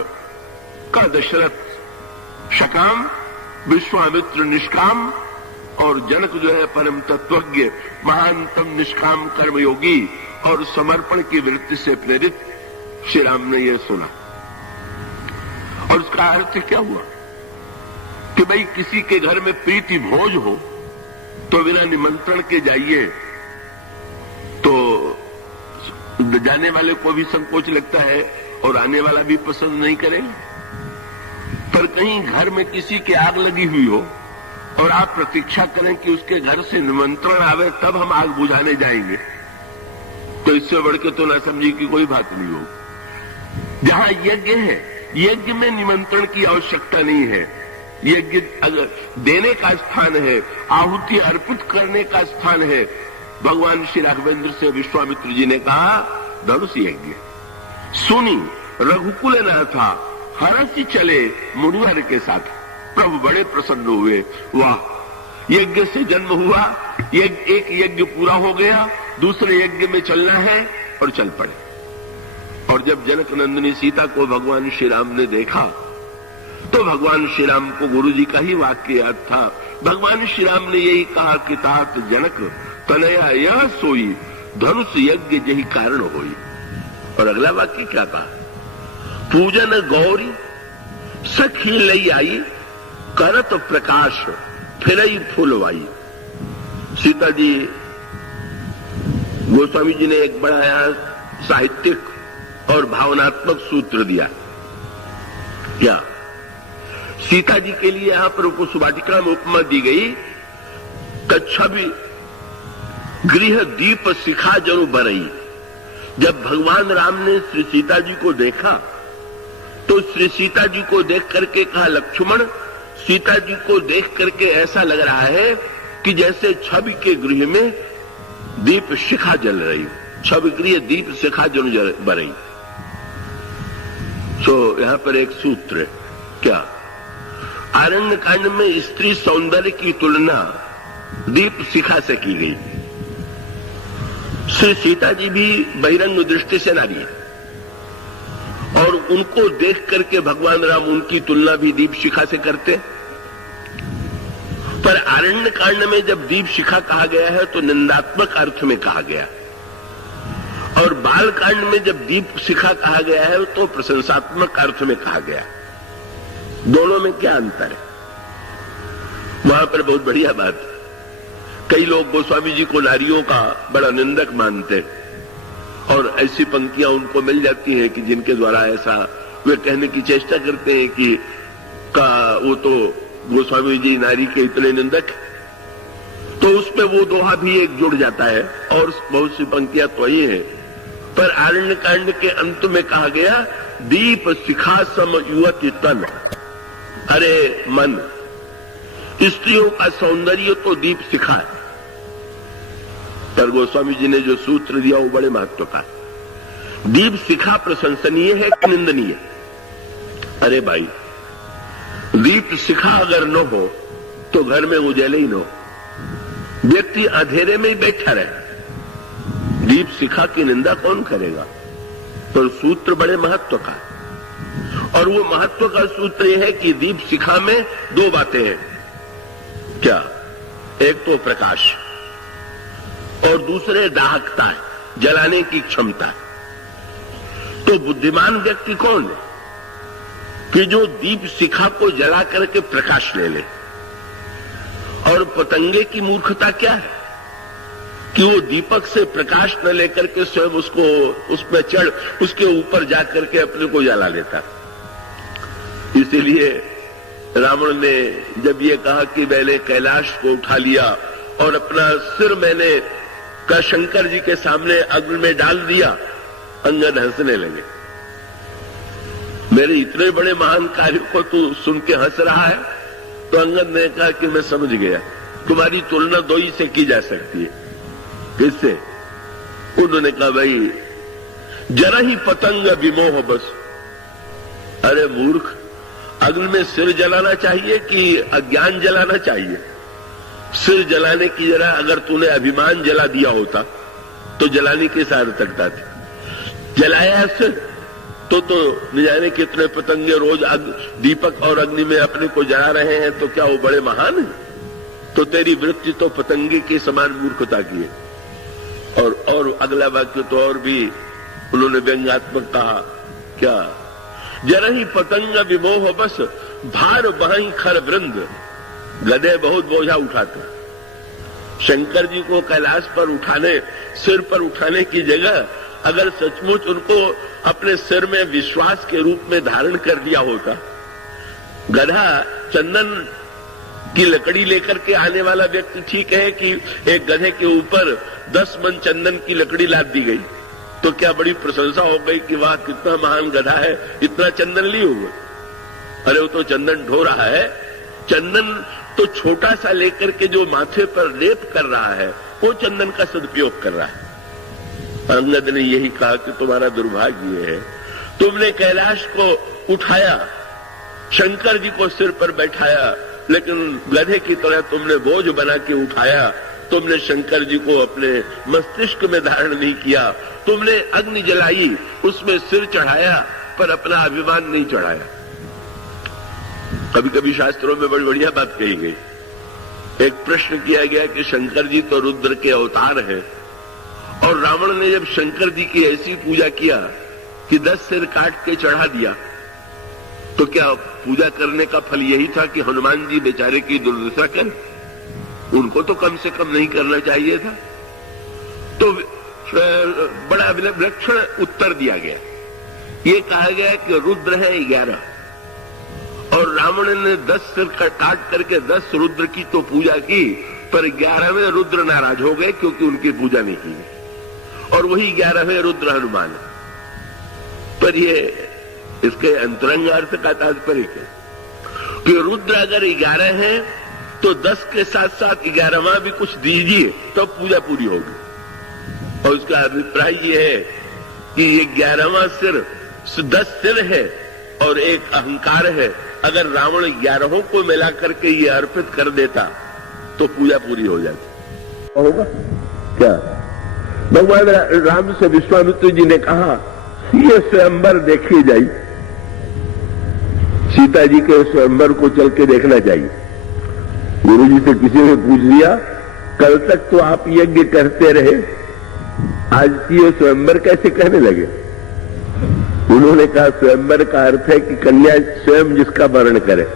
का दशरथ सकाम, विश्वामित्र निष्काम और जनक जो है परम तत्वज्ञ, महानतम निष्काम कर्मयोगी और समर्पण की वृत्ति से प्रेरित श्री राम ने यह सुना। और उसका अर्थ क्या हुआ कि भाई किसी के घर में प्रीति भोज हो तो बिना निमंत्रण के जाइए तो जाने वाले को भी संकोच लगता है और आने वाला भी पसंद नहीं करेगा। पर कहीं घर में किसी की आग लगी हुई हो और आप प्रतीक्षा करें कि उसके घर से निमंत्रण आवे तब हम आग बुझाने जाएंगे, तो इससे बढ़ के तो ना समझी की कोई बात नहीं हो। जहां यज्ञ है, यज्ञ में निमंत्रण की आवश्यकता नहीं है। यज्ञ अगर देने का स्थान है, आहुति अर्पित करने का स्थान है। भगवान श्री राघवेंद्र से विश्वामित्र जी ने कहा धनुष यज्ञ सुनी रघुकुल न था, हरसी चले मुनिवर के साथ। प्रभु बड़े प्रसन्न हुए, वाह, यज्ञ से जन्म हुआ, एक यज्ञ पूरा हो गया, दूसरे यज्ञ में चलना है और चल पड़े। और जब जनक नंदिनी सीता को भगवान श्री राम ने देखा तो भगवान श्री राम को गुरु जी का ही वाक्य याद था। भगवान श्री राम ने यही कहा कि तात जनक तनया यह सोई, धनुष यज्ञ यही कारण होई। और अगला वाक्य क्या कहा, पूजन गौरी सखी लई आई, करत प्रकाश फिरई फूलवाई। सीता जी, गोस्वामी जी ने एक बड़ा साहित्यिक और भावनात्मक सूत्र दिया। क्या सीता जी के लिए यहां पर कुसुमाटिका में उपमा दी गई, कच्छभी गृह दीप शिखा जनु बरई। जब भगवान राम ने श्री सीता जी को देखा तो श्री सीता जी को देख करके कहा, लक्ष्मण सीता जी को देख करके ऐसा लग रहा है कि जैसे छवि के गृह में दीप शिखा जल रही, छवि गृह दीप शिखा जनु बरई। तो यहां पर एक सूत्र है, क्या आरण्य कांड में स्त्री सौंदर्य की तुलना दीप शिखा से की गई। श्री सीता जी भी बहिरंग दृष्टि से नारी है और उनको देख करके भगवान राम उनकी तुलना भी दीप शिखा से करते। पर आरण्य कांड में जब दीप शिखा कहा गया है तो निंदात्मक अर्थ में कहा गया, और बाल कांड में जब दीप शिखा कहा गया है तो प्रशंसात्मक अर्थ में कहा गया। दोनों में क्या अंतर है? वहां पर बहुत बढ़िया बात, कई लोग गोस्वामी जी को नारियों का बड़ा निंदक मानते और ऐसी पंक्तियां उनको मिल जाती हैं कि जिनके द्वारा ऐसा वे कहने की चेष्टा करते हैं कि वो तो गोस्वामी जी नारी के इतने निंदक, तो उसमें वो दोहा भी एक जुड़ जाता है और बहुत सी पंक्तियां तो ये है। पर आरण्य कांड के अंत में कहा गया, दीप शिखा सम युवती तन। अरे मन, स्त्रियों का सौंदर्य तो दीप शिखा है। पर गोस्वामी जी ने जो सूत्र दिया वो बड़े महत्व का। दीप शिखा प्रशंसनीय है कि निंदनीय? अरे भाई, दीप शिखा अगर न हो तो घर में उजाले ही न हो, व्यक्ति अंधेरे में ही बैठा रहे, दीप शिखा की निंदा कौन करेगा? तो सूत्र बड़े महत्व का, और वो महत्व का सूत्र यह है कि दीप शिखा में दो बातें हैं। क्या? एक तो प्रकाश और दूसरे दाहकता है, जलाने की क्षमता है। तो बुद्धिमान व्यक्ति कौन है कि जो दीप शिखा को जला करके प्रकाश ले ले। और पतंगे की मूर्खता क्या है कि वो दीपक से प्रकाश न लेकर के स्वयं उसको उसमें चढ़ उसके ऊपर जाकर के अपने को जला लेता। इसीलिए रावण ने जब ये कहा कि मैंने कैलाश को उठा लिया और अपना सिर मैंने का शंकर जी के सामने अग्नि में डाल दिया, अंगद हंसने लगे। मेरे इतने बड़े महान कार्य को तू सुन के हंस रहा है? तो अंगद ने कहा कि मैं समझ गया, तुम्हारी तुलना दो ही से की जा सकती है। किससे? उन्होंने कहा, भाई जरा ही पतंग विमोह बस। अरे मूर्ख, अग्नि में सिर जलाना चाहिए कि अज्ञान जलाना चाहिए? सिर जलाने की जरा अगर तूने अभिमान जला दिया होता तो जलाने की सार्थकता थी। जलाया सिर तो न जाने कितने पतंगे रोज दीपक और अग्नि में अपने को जला रहे हैं, तो क्या वो बड़े महान हैं? तो तेरी वृत्ति तो पतंगे के समान मूर्खता की है। और अगला वाक्य तो और भी उन्होंने व्यंग्यात्मक कहा, क्या, जरही पतंग विमोह बस भार बहई खर वृंद, गधे बहुत बोझा उठाते। शंकर जी को कैलाश पर उठाने, सिर पर उठाने की जगह अगर सचमुच उनको अपने सिर में विश्वास के रूप में धारण कर लिया होता, गधा चंदन की लकड़ी लेकर के आने वाला व्यक्ति ठीक है कि एक गधे के ऊपर 10 मन चंदन की लकड़ी लाद दी गई तो क्या बड़ी प्रशंसा हो गई कि वाह कितना महान गधा है, इतना चंदन लिए हुए। अरे वो तो चंदन ढो रहा है, चंदन तो छोटा सा लेकर के जो माथे पर लेप कर रहा है वो चंदन का सदुपयोग कर रहा है। अंगद ने यही कहा कि तुम्हारा दुर्भाग्य है, तुमने कैलाश को उठाया, शंकर जी को सिर पर बैठाया, लेकिन गधे की तरह तुमने बोझ बना के उठाया। तुमने शंकर जी को अपने मस्तिष्क में धारण नहीं किया, तुमने अग्नि जलाई, उसमें सिर चढ़ाया, पर अपना अभिमान नहीं चढ़ाया। कभी कभी शास्त्रों में बड़ी बढ़िया बात कही गई। एक प्रश्न किया गया कि शंकर जी तो रुद्र के अवतार हैं, और रावण ने जब शंकर जी की ऐसी पूजा किया कि 10 सिर काट के चढ़ा दिया, तो क्या पूजा करने का फल यही था कि हनुमान जी बेचारे की दुर्दशा करें? उनको तो कम से कम नहीं करना चाहिए था। तो बड़ा विलक्षण उत्तर दिया गया। ये कहा गया कि रुद्र है 11 और रावण ने 10 सिर काट करके 10 रुद्र की तो पूजा की, पर 11वें रुद्र नाराज हो गए क्योंकि उनकी पूजा नहीं की गई, और वही 11वें रुद्र हनुमान है। पर ये इसके अंतरंग अर्थ का तात्पर्य क्या कि रुद्र अगर 11 है तो 10 के साथ साथ 11वां भी कुछ दीजिए तो पूजा पूरी होगी। और उसका अभिप्राय ये है कि ये 11वां सिर 10 सिर है और एक अहंकार है। अगर रावण 11 को मिला करके ये अर्पित कर देता तो पूजा पूरी हो जाती। होगा क्या? भगवान राम से विश्वामित्र जी ने कहा ये स्वयंवर देखी जाई, सीता जी के स्वयंवर को चल के देखना चाहिए। गुरु जी से किसी ने पूछ लिया, कल तक तो आप यज्ञ करते रहे, आज ये स्वयंवर कैसे कहने लगे? उन्होंने कहा स्वयंवर का अर्थ है कि कन्या स्वयं जिसका वर्ण करे।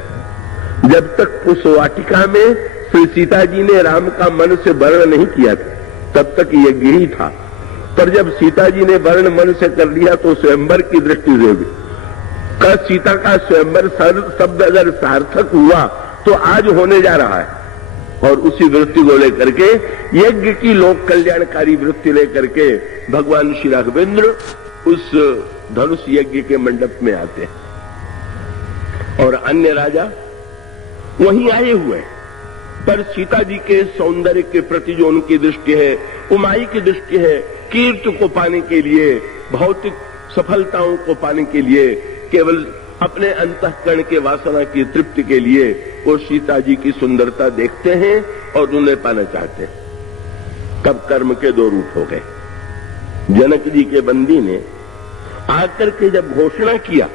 जब तक उस वाटिका में श्री सीता जी ने राम का मन से वर्ण नहीं किया तब तक यज्ञ ही था, पर जब सीता जी ने वर्ण मन से कर लिया तो स्वयंवर की दृष्टि से भी का सीता का स्वयंवर शब्द अगर सार्थक हुआ तो आज होने जा रहा है। और उसी वृत्ति को लेकर के, यज्ञ की लोक कल्याणकारी वृत्ति लेकर के भगवान श्री राघवेंद्र उस धनुष यज्ञ के मंडप में आते हैं और अन्य राजा वहीं आए हुए हैं, पर सीता जी के सौंदर्य के प्रति जो उनकी दृष्टि है, उमाई की दृष्टि है, कीर्ति को पाने के लिए, भौतिक सफलताओं को पाने के लिए, केवल अपने अंतःकरण के वासना की तृप्ति के लिए वो सीता जी की सुंदरता देखते हैं और उन्हें पाना चाहते हैं। तब कर्म के 2 रूप हो गए। जनक जी के बंदी ने आकर के जब घोषणा किया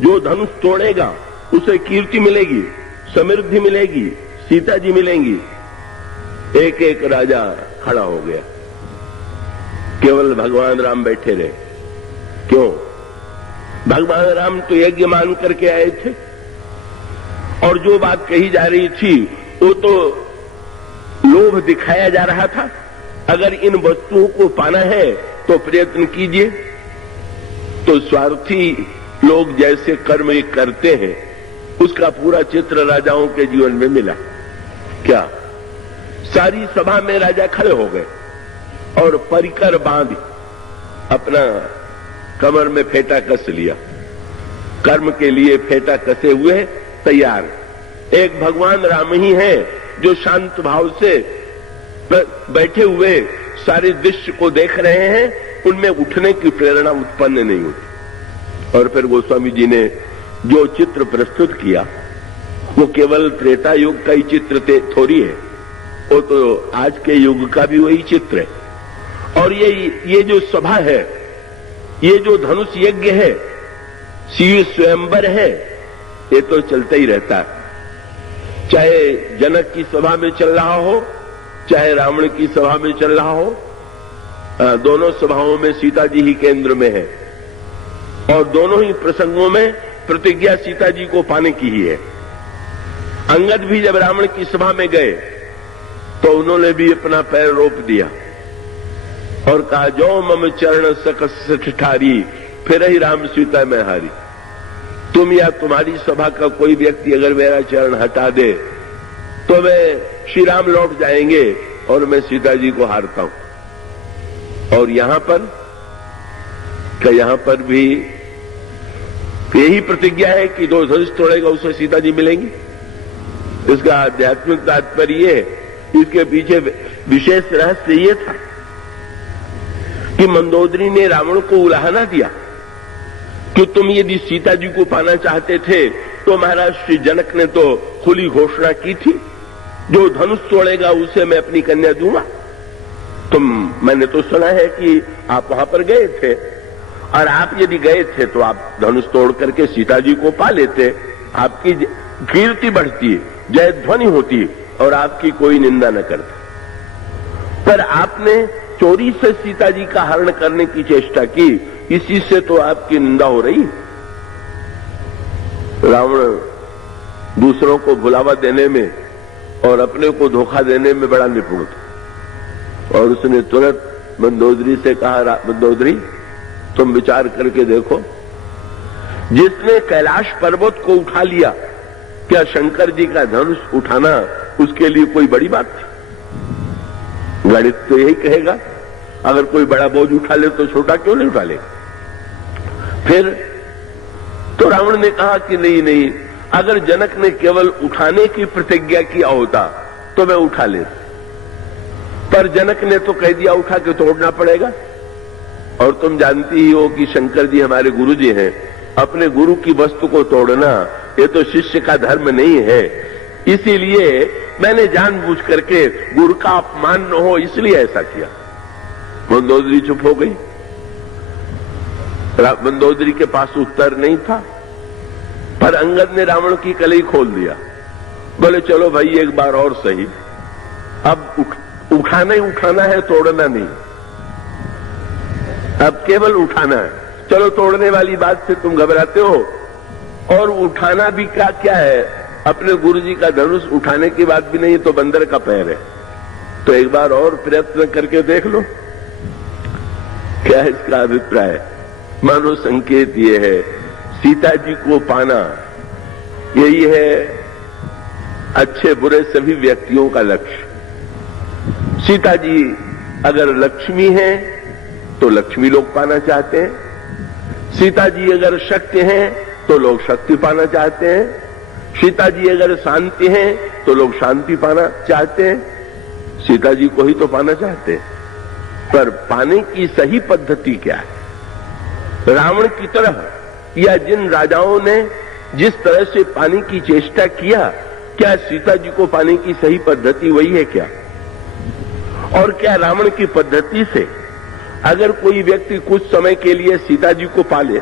जो धनुष तोड़ेगा उसे कीर्ति मिलेगी, समृद्धि मिलेगी, सीता जी मिलेंगी, एक एक राजा खड़ा हो गया, केवल भगवान राम बैठे रहे। क्यों? भगवान राम तो यज्ञ मान करके आए थे और जो बात कही जा रही थी वो तो लोभ दिखाया जा रहा था। अगर इन वस्तुओं को पाना है तो प्रयत्न कीजिए। तो स्वार्थी लोग जैसे कर्म करते हैं उसका पूरा चित्र राजाओं के जीवन में मिला। क्या? सारी सभा में राजा खड़े हो गए और परिकर बांध अपना कमर में फेटा कस लिया, कर्म के लिए फेटा कसे हुए तैयार। एक भगवान राम ही हैं जो शांत भाव से बैठे हुए सारे दृश्य को देख रहे हैं, उनमें उठने की प्रेरणा उत्पन्न नहीं होती। और फिर गोस्वामी जी ने जो चित्र प्रस्तुत किया वो केवल त्रेता युग का ही चित्र थोड़ी है, वो तो आज के युग का भी वही चित्र है। और ये जो सभा है, ये जो धनुष यज्ञ है, शिव स्वयंवर है, ये तो चलता ही रहता है। चाहे जनक की सभा में चल रहा हो, चाहे रावण की सभा में चल रहा हो, दोनों सभाओं में सीता जी ही केंद्र में है और दोनों ही प्रसंगों में प्रतिज्ञा सीता जी को पाने की ही है। अंगद भी जब रावण की सभा में गए तो उन्होंने भी अपना पैर रोप दिया और कहा, जो मम चरण सकस ठारी, फिर ही राम सीता में हारी। तुम या तुम्हारी सभा का कोई व्यक्ति अगर मेरा चरण हटा दे तो वे श्री राम लौट जाएंगे और मैं सीता जी को हारता हूं। और यहां पर भी यही प्रतिज्ञा है कि जो धनुष तोड़ेगा उसे सीता जी मिलेंगी। इसका आध्यात्मिक तात्पर्य ये है, इसके पीछे विशेष रहस्य ये था कि मंदोदरी ने रावण को उलाहना दिया कि तुम यदि सीता जी को पाना चाहते थे तो महाराज श्री जनक ने तो खुली घोषणा की थी, जो धनुष तोड़ेगा उसे मैं अपनी कन्या दूंगा। मैंने तो सुना है कि आप वहां पर गए थे और आप यदि गए थे तो आप धनुष तोड़ करके सीता जी को पा लेते, आपकी कीर्ति बढ़ती, जय ध्वनि होती और आपकी कोई निंदा न करता। पर आपने चोरी से सीता जी का हरण करने की चेष्टा की, इसी से तो आपकी निंदा हो रही। रावण दूसरों को भुलावा देने में और अपने को धोखा देने में बड़ा निपुण था और उसने तुरंत मंदोदरी से कहा, मंदोदरी तुम विचार करके देखो, जिसने कैलाश पर्वत को उठा लिया, क्या शंकर जी का धनुष उठाना उसके लिए कोई बड़ी बात थी? गणित तो यही कहेगा, अगर कोई बड़ा बोझ उठा ले तो छोटा क्यों नहीं उठा ले। फिर तो रावण ने कहा कि नहीं, अगर जनक ने केवल उठाने की प्रतिज्ञा किया होता तो मैं उठा लेता, पर जनक ने तो कह दिया उठा के तोड़ना पड़ेगा। और तुम जानती ही हो कि शंकर जी हमारे गुरु जी हैं, अपने गुरु की वस्तु को तोड़ना ये तो शिष्य का धर्म नहीं है। इसीलिए मैंने जानबूझ करके गुरु का अपमान न हो इसलिए ऐसा किया। मंदोदरी चुप हो गई। मंदोदरी के पास उत्तर नहीं था, पर अंगद ने रावण की कलई खोल दिया। बोले चलो भाई एक बार और सही, अब उठाना ही उठाना है, तोड़ना नहीं, अब केवल उठाना है। चलो तोड़ने वाली बात से तुम घबराते हो, और उठाना भी क्या है, अपने गुरुजी का धनुष उठाने की बात भी नहीं, तो बंदर का पैर है, तो एक बार और प्रयत्न करके देख लो। क्या है इसका अभिप्राय? मानो संकेत ये है, सीता जी को पाना यही है अच्छे बुरे सभी व्यक्तियों का लक्ष्य। सीता जी अगर लक्ष्मी है तो लक्ष्मी लोग पाना चाहते हैं, सीता जी अगर शक्ति हैं तो लोग शक्ति पाना चाहते हैं, सीता जी अगर शांति हैं तो लोग शांति पाना चाहते हैं, सीता जी को ही तो पाना चाहते हैं। पर पाने की सही पद्धति क्या है? रावण की तरह या जिन राजाओं ने जिस तरह से पाने की चेष्टा किया, क्या सीता जी को पाने की सही पद्धति वही है क्या? और क्या रावण की पद्धति से अगर कोई व्यक्ति कुछ समय के लिए सीता जी को पाले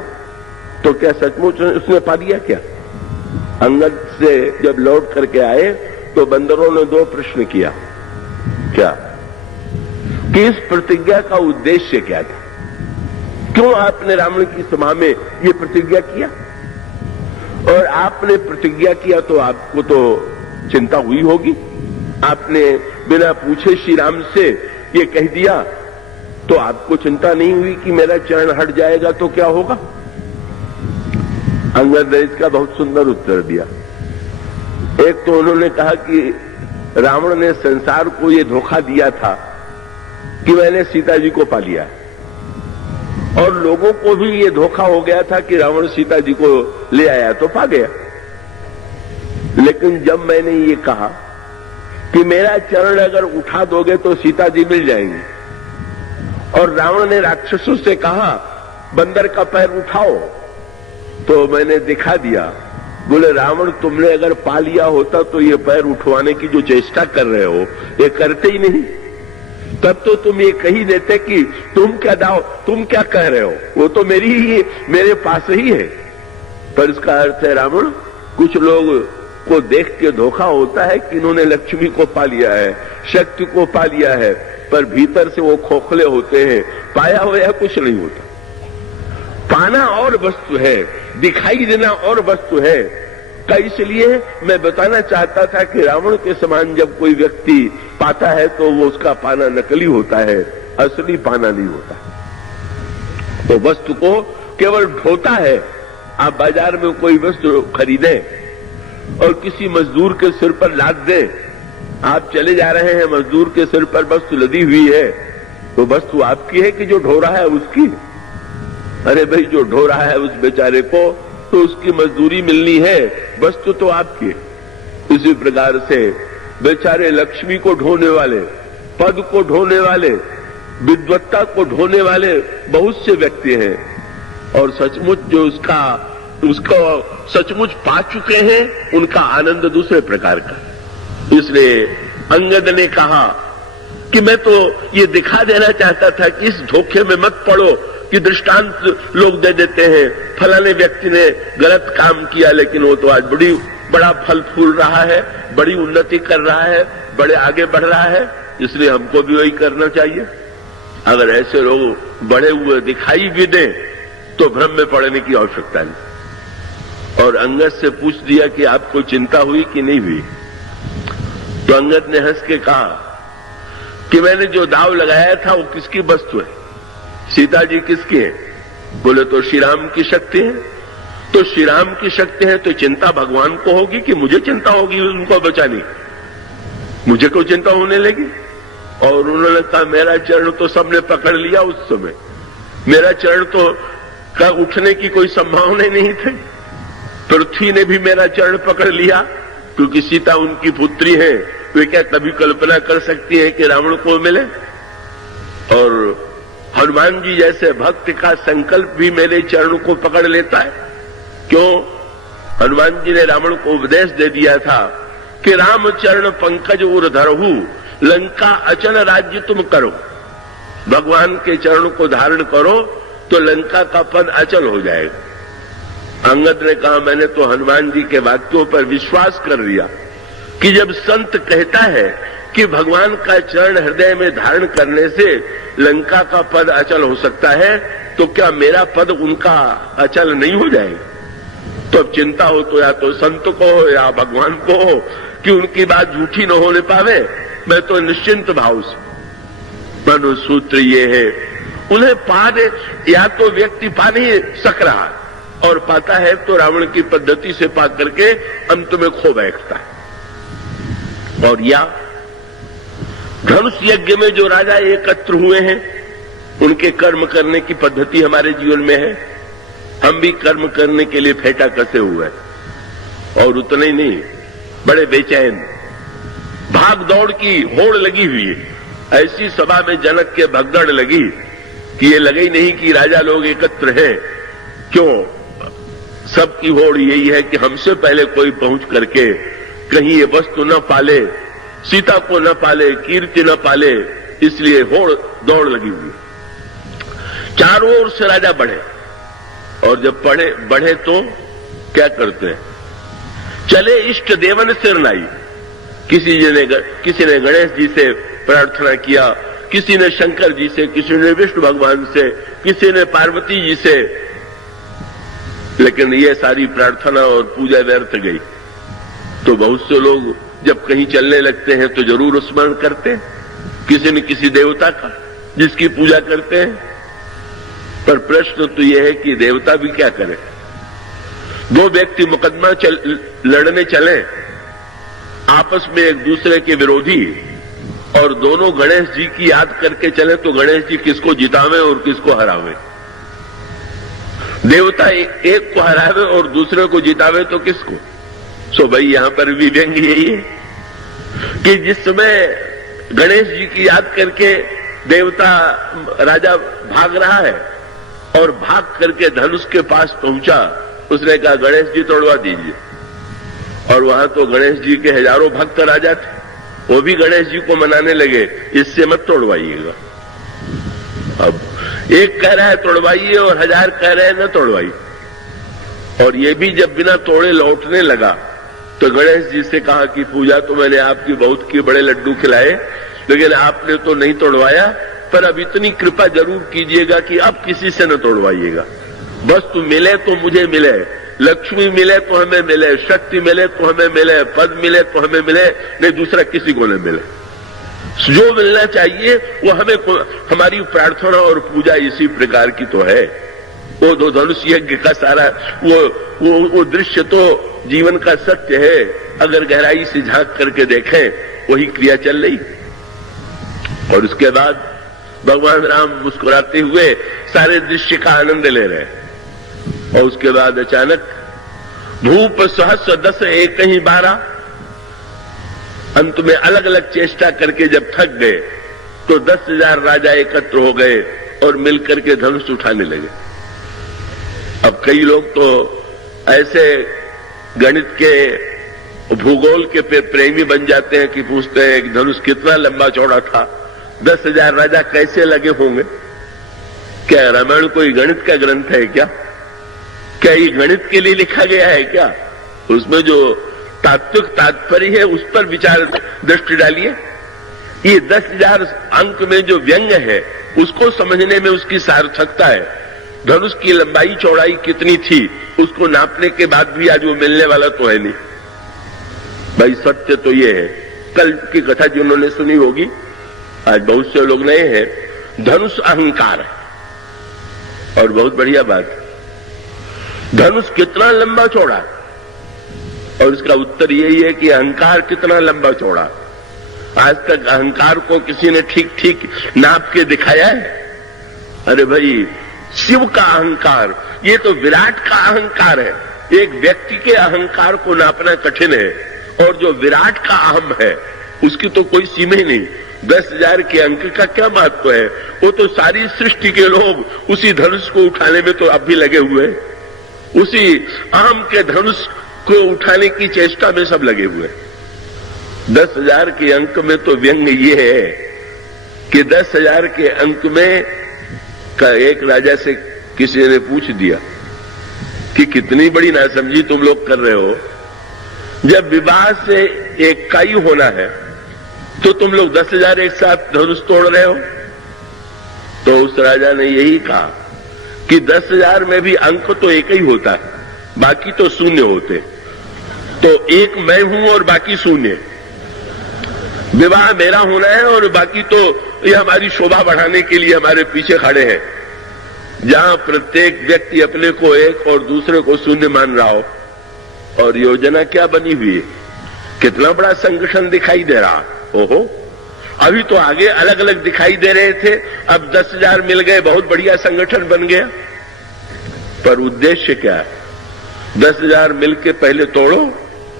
तो क्या सचमुच उसने पा लिया क्या? अंगद से जब लौट करके आए तो बंदरों ने दो प्रश्न किया। क्या कि इस प्रतिज्ञा का उद्देश्य क्या था? क्यों आपने रावण की सभा में ये प्रतिज्ञा किया? और आपने प्रतिज्ञा किया तो आपको तो चिंता हुई होगी, आपने बिना पूछे श्री राम से ये कह दिया, तो आपको चिंता नहीं हुई कि मेरा चरण हट जाएगा तो क्या होगा? अंगद ने इसका बहुत सुंदर उत्तर दिया। एक तो उन्होंने कहा कि रावण ने संसार को ये धोखा दिया था कि मैंने सीता जी को पा लिया, और लोगों को भी ये धोखा हो गया था कि रावण सीता जी को ले आया तो पा गया। लेकिन जब मैंने ये कहा कि मेरा चरण अगर उठा दोगे तो सीता जी मिल जाएंगी, और रावण ने राक्षसों से कहा बंदर का पैर उठाओ, तो मैंने दिखा दिया। बोले रावण तुमने अगर पा लिया होता तो ये पैर उठवाने की जो चेष्टा कर रहे हो ये करते ही नहीं, तब तो तुम ये कही देते कि तुम क्या कह रहे हो, वो तो मेरे पास ही है। पर इसका अर्थ है रावण, कुछ लोग को देख के धोखा होता है कि इन्होंने लक्ष्मी को पा लिया है, शक्ति को पा लिया है, पर भीतर से वो खोखले होते हैं, पाया हुआ कुछ नहीं होता। पाना और वस्तु है, दिखाई देना और वस्तु है। का इसलिए मैं बताना चाहता था कि रावण के समान जब कोई व्यक्ति पाता है तो वो उसका पाना नकली होता है, असली पाना नहीं होता। तो वस्तु को केवल ढोता है। आप बाजार में कोई वस्तु खरीदें और किसी मजदूर के सिर पर लाद दें, आप चले जा रहे हैं, मजदूर के सिर पर वस्तु लदी हुई है, तो वस्तु आपकी है कि जो ढो रहा है उसकी? अरे भाई, जो ढो रहा है उस बेचारे को तो उसकी मजदूरी मिलनी है, वस्तु तो आपकी है। इसी प्रकार से बेचारे लक्ष्मी को ढोने वाले, पद को ढोने वाले, विद्वत्ता को ढोने वाले बहुत से व्यक्ति हैं, और सचमुच जो उसको सचमुच पा चुके हैं, उनका आनंद दूसरे प्रकार का। इसलिए अंगद ने कहा कि मैं तो ये दिखा देना चाहता था कि इस धोखे में मत पड़ो कि दृष्टांत लोग दे देते हैं, फलाने व्यक्ति ने गलत काम किया लेकिन वो तो आज बड़ा फल फूल रहा है, बड़ी उन्नति कर रहा है, बड़े आगे बढ़ रहा है, इसलिए हमको भी वही करना चाहिए। अगर ऐसे लोग बढ़े हुए दिखाई भी दें तो भ्रम में पड़ने की आवश्यकता नहीं। और अंगद से पूछ दिया कि आपको चिंता हुई कि नहीं हुई? तो अंगद ने हंस के कहा कि मैंने जो दाव लगाया था वो किसकी वस्तु है? सीता जी किसकी है? बोले तो श्री राम की शक्ति है। तो श्री राम की शक्ति है तो चिंता भगवान को होगी कि मुझे चिंता होगी उनको बचानी? मुझे कोई चिंता होने लगी? और उन्होंने कहा मेरा चरण तो सबने पकड़ लिया उस समय, मेरा चरण तो का उठने की कोई संभावना नहीं थी, पृथ्वी ने भी मेरा चरण पकड़ लिया, क्योंकि सीता उनकी पुत्री है, वे क्या कभी कल्पना कर सकती है कि रावण को मिले? और हनुमान जी जैसे भक्त का संकल्प भी मेरे चरण को पकड़ लेता है। क्यों? हनुमान जी ने रावण को उपदेश दे दिया था कि राम चरण पंकज उर धरहु, लंका अचल राज्य तुम करो। भगवान के चरण को धारण करो तो लंका का पद अचल हो जाएगा। अंगद ने कहा मैंने तो हनुमान जी के वाक्यों पर विश्वास कर लिया कि जब संत कहता है कि भगवान का चरण हृदय में धारण करने से लंका का पद अचल हो सकता है, तो क्या मेरा पद उनका अचल नहीं हो जाएगा? तो अब चिंता हो तो या तो संत को हो या भगवान को हो कि उनकी बात झूठी न होने पावे। मैं तो निश्चिंत भाव से, मनुसूत्र ये है, उन्हें पा दे, या तो व्यक्ति पा नहीं सक रहा और पाता है तो रावण की पद्धति से पा करके अंत में खो बैठता है। और या धनुष यज्ञ में जो राजा एकत्र हुए हैं, उनके कर्म करने की पद्धति हमारे जीवन में है। हम भी कर्म करने के लिए फेंटा कसे हुए हैं, और उतना ही नहीं, बड़े बेचैन, भाग दौड़ की होड़ लगी हुई है। ऐसी सभा में जनक के भगदड़ लगी कि ये लगे ही नहीं कि राजा लोग एकत्र हैं। क्यों? सबकी होड़ यही है कि हमसे पहले कोई पहुंच करके कहीं ये वस्तु न पाले, सीता को न पाले, कीर्ति न पाले, इसलिए होड़ दौड़ लगी हुई। चारों ओर से राजा बढ़े, और जब बढ़े तो क्या करते हैं? चले इष्ट देवन सिर नाई। किसी ने गणेश जी से प्रार्थना किया, किसी ने शंकर जी से, किसी ने विष्णु भगवान से, किसी ने पार्वती जी से, लेकिन ये सारी प्रार्थना और पूजा व्यर्थ गई। तो बहुत से लोग जब कहीं चलने लगते हैं तो जरूर स्मरण करते हैं किसी न किसी देवता का जिसकी पूजा करते हैं। पर प्रश्न तो यह है कि देवता भी क्या करे? दो व्यक्ति मुकदमा लड़ने चले, आपस में एक दूसरे के विरोधी, और दोनों गणेश जी की याद करके चले तो गणेश जी किसको जितावे और किसको हरावे? देवता एक को हरावे और दूसरे को जितावे तो किसको? सो भाई यहां पर भी व्यंग यही है कि जिस समय गणेश जी की याद करके देवता राजा भाग रहा है और भाग करके धनुष के पास पहुंचा, उसने कहा गणेश जी तोड़वा दीजिए। और वहां तो गणेश जी के हजारों भक्त राजा थे, वो भी गणेश जी को मनाने लगे, इससे मत तोड़वाइएगा। अब एक कह रहा है तोड़वाइए और हजार कह रहे हैं न तोड़वाइए। और ये भी जब बिना तोड़े लौटने लगा तो गणेश जी से कहा कि पूजा तो मैंने आपकी बहुत की, बड़े लड्डू खिलाए, लेकिन आपने तो नहीं तोड़वाया, पर अब इतनी कृपा जरूर कीजिएगा कि अब किसी से न तोड़वाइएगा। वस्तु मिले तो मुझे मिले, लक्ष्मी मिले तो हमें मिले, शक्ति मिले तो हमें मिले, पद मिले तो हमें मिले, नहीं दूसरा किसी को न मिले। जो मिलना चाहिए वो हमें, हमारी प्रार्थना और पूजा इसी प्रकार की तो है। वो दो धनुष यज्ञ का सारा वो दृश्य तो जीवन का सत्य है। अगर गहराई से झांक करके देखें वही क्रिया चल रही। और उसके बाद भगवान राम मुस्कुराते हुए सारे दृश्य का आनंद ले रहे हैं। और उसके बाद अचानक भूप सहस्र दस एक ही 12, अंत में अलग अलग चेष्टा करके जब थक गए तो 10,000 राजा एकत्र हो गए और मिलकर के धनुष उठाने लगे। अब कई लोग तो ऐसे गणित के भूगोल के प्रेमी बन जाते हैं कि पूछते हैं कि धनुष कितना लंबा चौड़ा था, 10,000 राजा कैसे लगे होंगे। क्या रामायण कोई गणित का ग्रंथ है क्या? क्या ये गणित के लिए लिखा गया है क्या? उसमें जो तात्विक तात्पर्य है उस पर विचार दृष्टि डालिए। ये 10,000 अंक में जो व्यंग है उसको समझने में उसकी सार्थकता है। धनुष की लंबाई चौड़ाई कितनी थी उसको नापने के बाद भी आज वो मिलने वाला तो है नहीं। भाई सत्य तो ये है, कल की कथा जिन्होंने सुनी होगी, आज बहुत से लोग नए हैं, धनुष अहंकार है। और बहुत बढ़िया बात, धनुष कितना लंबा चौड़ा, और इसका उत्तर यही है कि अहंकार कितना लंबा चौड़ा। आज तक अहंकार को किसी ने ठीक ठीक नाप के दिखाया है? अरे भाई, शिव का अहंकार, ये तो विराट का अहंकार है। एक व्यक्ति के अहंकार को नापना कठिन है, और जो विराट का अहम है उसकी तो कोई सीमा ही नहीं। 10,000 के अंक का क्या महत्व है? वो तो सारी सृष्टि के लोग उसी धनुष को उठाने में तो अब भी लगे हुए हैं। उसी अहम के धनुष को उठाने की चेष्टा में सब लगे हुए हैं। 10,000 के अंक में तो व्यंग ये है कि 10,000 के अंक में का एक राजा से किसी ने पूछ दिया कि कितनी बड़ी नासमझी तुम लोग कर रहे हो, जब विवाह से एक का ही होना है तो तुम लोग 10,000 एक साथ धनुष तोड़ रहे हो। तो उस राजा ने यही कहा कि 10,000 में भी अंक तो एक ही होता है, बाकी तो शून्य होते। तो एक मैं हूं और बाकी शून्य। विवाह मेरा होना है और बाकी तो ये हमारी शोभा बढ़ाने के लिए हमारे पीछे खड़े हैं। जहां प्रत्येक व्यक्ति अपने को एक और दूसरे को शून्य मान रहा हो। और योजना क्या बनी हुई है, कितना बड़ा संगठन दिखाई दे रहा। ओहो, अभी तो आगे अलग अलग दिखाई दे रहे थे, अब 10,000 मिल गए, बहुत बढ़िया संगठन बन गया। पर उद्देश्य क्या है? 10,000 मिलके पहले तोड़ो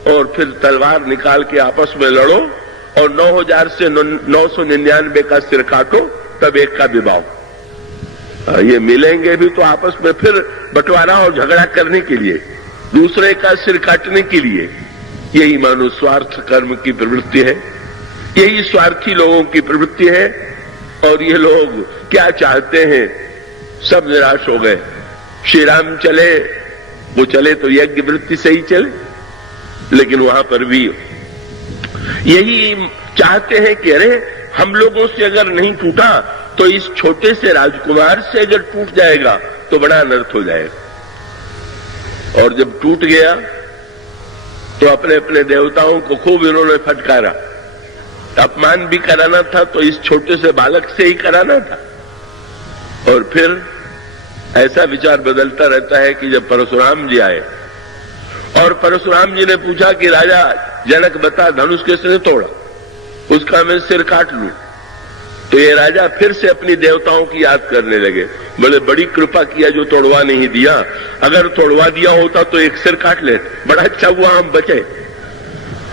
और फिर तलवार निकाल के आपस में लड़ो और 9,000 से 999 का सिर काटो, तब एक का विवाह। ये मिलेंगे भी तो आपस में फिर बंटवारा और झगड़ा करने के लिए, दूसरे का सिर काटने के लिए। यही मानो स्वार्थ कर्म की प्रवृत्ति है, यही स्वार्थी लोगों की प्रवृत्ति है। और ये लोग क्या चाहते हैं, सब निराश हो गए। श्री राम चले, वो चले तो यज्ञ वृत्ति से ही चले, लेकिन वहां पर भी यही चाहते हैं कि अरे हम लोगों से अगर नहीं टूटा तो इस छोटे से राजकुमार से अगर टूट जाएगा तो बड़ा अनर्थ हो जाएगा। और जब टूट गया तो अपने अपने देवताओं को खूब इन्होंने फटकारा। अपमान भी कराना था तो इस छोटे से बालक से ही कराना था। और फिर ऐसा विचार बदलता रहता है कि जब परशुराम जी आए और परशुराम जी ने पूछा कि राजा जनक बता, धनुष किसने तोड़ा, उसका मैं सिर काट लूं। तो ये राजा फिर से अपनी देवताओं की याद करने लगे। बोले बड़ी कृपा किया जो तोड़वा नहीं दिया, अगर तोड़वा दिया होता तो एक सिर काट लेते, बड़ा अच्छा हुआ हम बचे।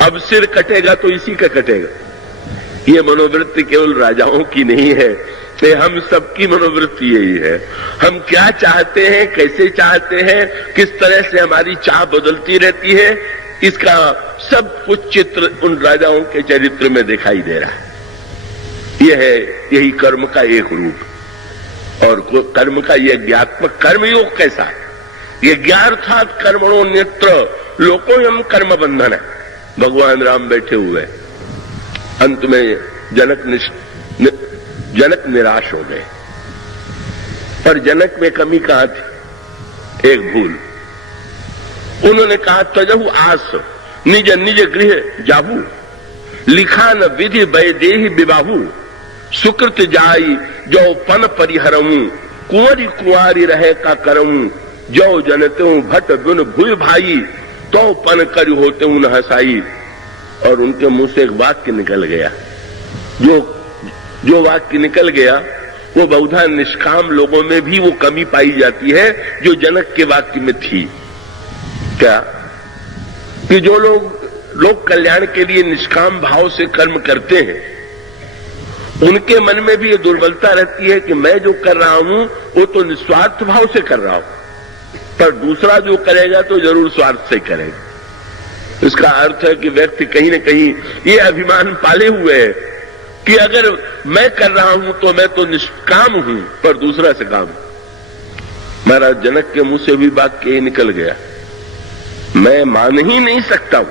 अब सिर कटेगा तो इसी का कटेगा। ये मनोवृत्ति केवल राजाओं की नहीं है, ये हम सबकी मनोवृत्ति यही है। हम क्या चाहते हैं, कैसे चाहते हैं, किस तरह से हमारी चाह बदलती रहती है, इसका सब कुछ चित्र उन राजाओं के चरित्र में दिखाई दे रहा है। यह है यही कर्म का एक रूप। और कर्म का यह ज्ञात्मक कर्मयोग कैसा है? यज्ञार्थात् कर्मणो न्यत्र लोकोयम कर्म बंधन है। भगवान राम बैठे हुए, अंत में जनक निराश हो गए। पर जनक में कमी कहां थी? एक भूल। उन्होंने कहा तजहु आस निज निज गृह जाहू, लिखा न विधि वैदेही विबाहू, सुकृत जाई जो पन परिहरऊं, कुंवरी कुंवारी रहे का करऊं, जो जनते भट बिन भूय भाई, तो पन कर होते न हसाई। और उनके मुंह से एक वाक्य निकल गया। जो वाक्य निकल गया वो बहुधा निष्काम लोगों में भी वो कमी पाई जाती है जो जनक के वाक्य में थी। क्या? कि जो लोग कल्याण के लिए निष्काम भाव से कर्म करते हैं, उनके मन में भी ये दुर्बलता रहती है कि मैं जो कर रहा हूं वो तो निस्वार्थ भाव से कर रहा हूं, पर दूसरा जो करेगा तो जरूर स्वार्थ से करेगा। इसका अर्थ है कि व्यक्ति कहीं न कहीं ये अभिमान पाले हुए है कि अगर मैं कर रहा हूं तो मैं तो निष्काम हूं, पर दूसरा से काम। महाराज जनक के मुंह से भी वाक्य निकल गया, मैं मान ही नहीं सकता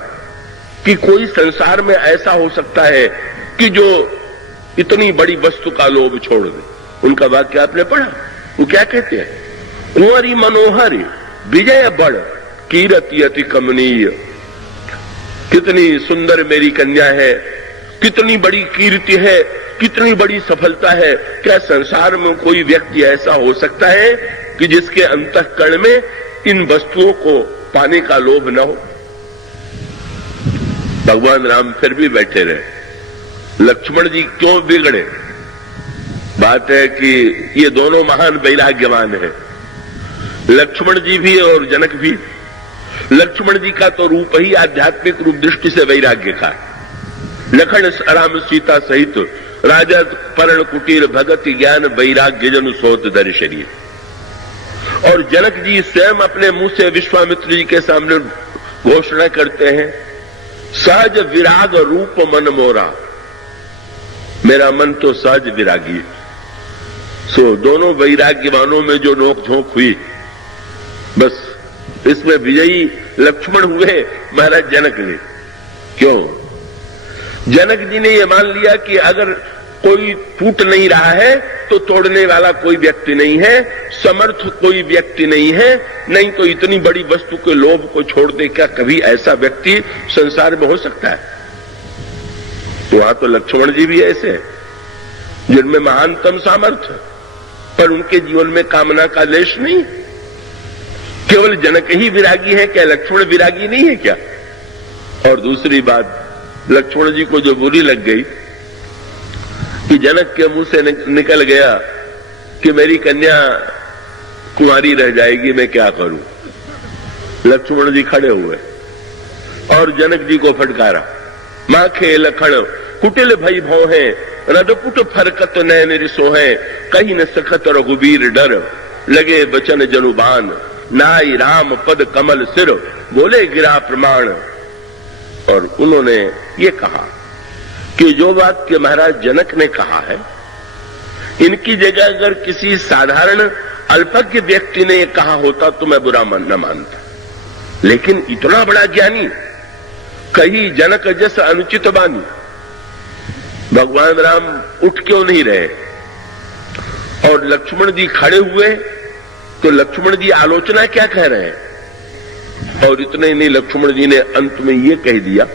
कि कोई संसार में ऐसा हो सकता है कि जो इतनी बड़ी वस्तु का लोभ छोड़ दे। उनका वाक्य आपने पढ़ा, वो क्या कहते हैं? कुंवरी मनोहर विजय बड़ कीरति अति कमनीय। कितनी सुंदर मेरी कन्या है, कितनी बड़ी कीर्ति है, कितनी बड़ी सफलता है। क्या संसार में कोई व्यक्ति ऐसा हो सकता है कि जिसके अंतःकरण में इन वस्तुओं को पाने का लोभ न हो? भगवान राम फिर भी बैठे रहे। लक्ष्मण जी क्यों बिगड़े? बात है कि ये दोनों महान वैराग्यवान हैं, लक्ष्मण जी भी और जनक भी। लक्ष्मण जी का तो रूप ही आध्यात्मिक रूप दृष्टि से वैराग्य का है। लखन राम सीता सहित राजा पर्ण कुटीर भगत ज्ञान वैराग्य जन सोत दर शरीर। और जनक जी स्वयं अपने मुंह से विश्वामित्र जी के सामने घोषणा करते हैं, सहज विराग रूप मन मोरा। मेरा मन तो सहज विरागी है। सो दोनों वैराग्यवानों में जो नोक झोंक हुई, बस इसमें विजयी लक्ष्मण हुए महाराज जनक ने। क्यों? जनक जी ने यह मान लिया कि अगर कोई टूट नहीं रहा है तो तोड़ने वाला कोई व्यक्ति नहीं है, समर्थ कोई व्यक्ति नहीं है, नहीं तो इतनी बड़ी वस्तु के लोभ को छोड़ दे क्या कभी ऐसा व्यक्ति संसार में हो सकता है? वहां तो लक्ष्मण जी भी ऐसे हैं जिनमें महानतम सामर्थ्य, पर उनके जीवन में कामना का लेश नहीं। केवल जनक ही विरागी है क्या? लक्ष्मण विरागी नहीं है क्या? और दूसरी बात, लक्ष्मण जी को जो बुरी लग गई कि जनक के मुंह से निकल गया कि मेरी कन्या कुंवारी रह जाएगी, मैं क्या करूं? लक्ष्मण जी खड़े हुए और जनक जी को फटकारा, माखे लखण कुटिल भई भौ है, रदपुट फरकत नैन रिसो है, कहीं न सखत रघुबीर डर, लगे बचन जनुबान, नाई राम पद कमल सिर, बोले गिरा प्रमाण। और उन्होंने ये कहा कि जो वाक्य महाराज जनक ने कहा है, इनकी जगह अगर किसी साधारण अल्पज्ञ व्यक्ति ने कहा होता तो मैं बुरा न मानता, लेकिन इतना बड़ा ज्ञानी, कहीं जनक जस अनुचित बानी। भगवान राम उठ क्यों नहीं रहे? और लक्ष्मण जी खड़े हुए तो लक्ष्मण जी आलोचना क्या कह रहे हैं? और इतने नहीं, लक्ष्मण जी ने अंत में ये कह दिया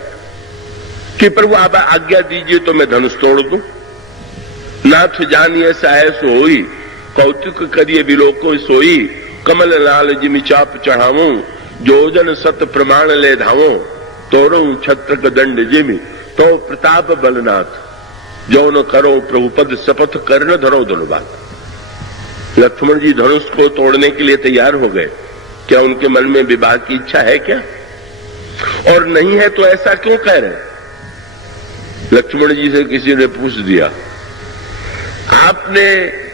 कि प्रभु आप आज्ञा दीजिए तो मैं धनुष तोड़ दूं। नाथ जानिए साय सोई, कौतुक करिए बिलोको सोई, कमल लाल जिमि चाप चढ़ावो, जोजन सत प्रमाण ले धावो, तोरो छत्रक दंड जिमि तो प्रताप बलनाथ, जो न करो प्रभुपद शपथ कर्ण धरो धनुबात। लक्ष्मण जी धनुष को तोड़ने के लिए तैयार हो गए। क्या उनके मन में विवाह की इच्छा है क्या? और नहीं है तो ऐसा क्यों कह रहे? लक्ष्मण जी से किसी ने पूछ दिया, आपने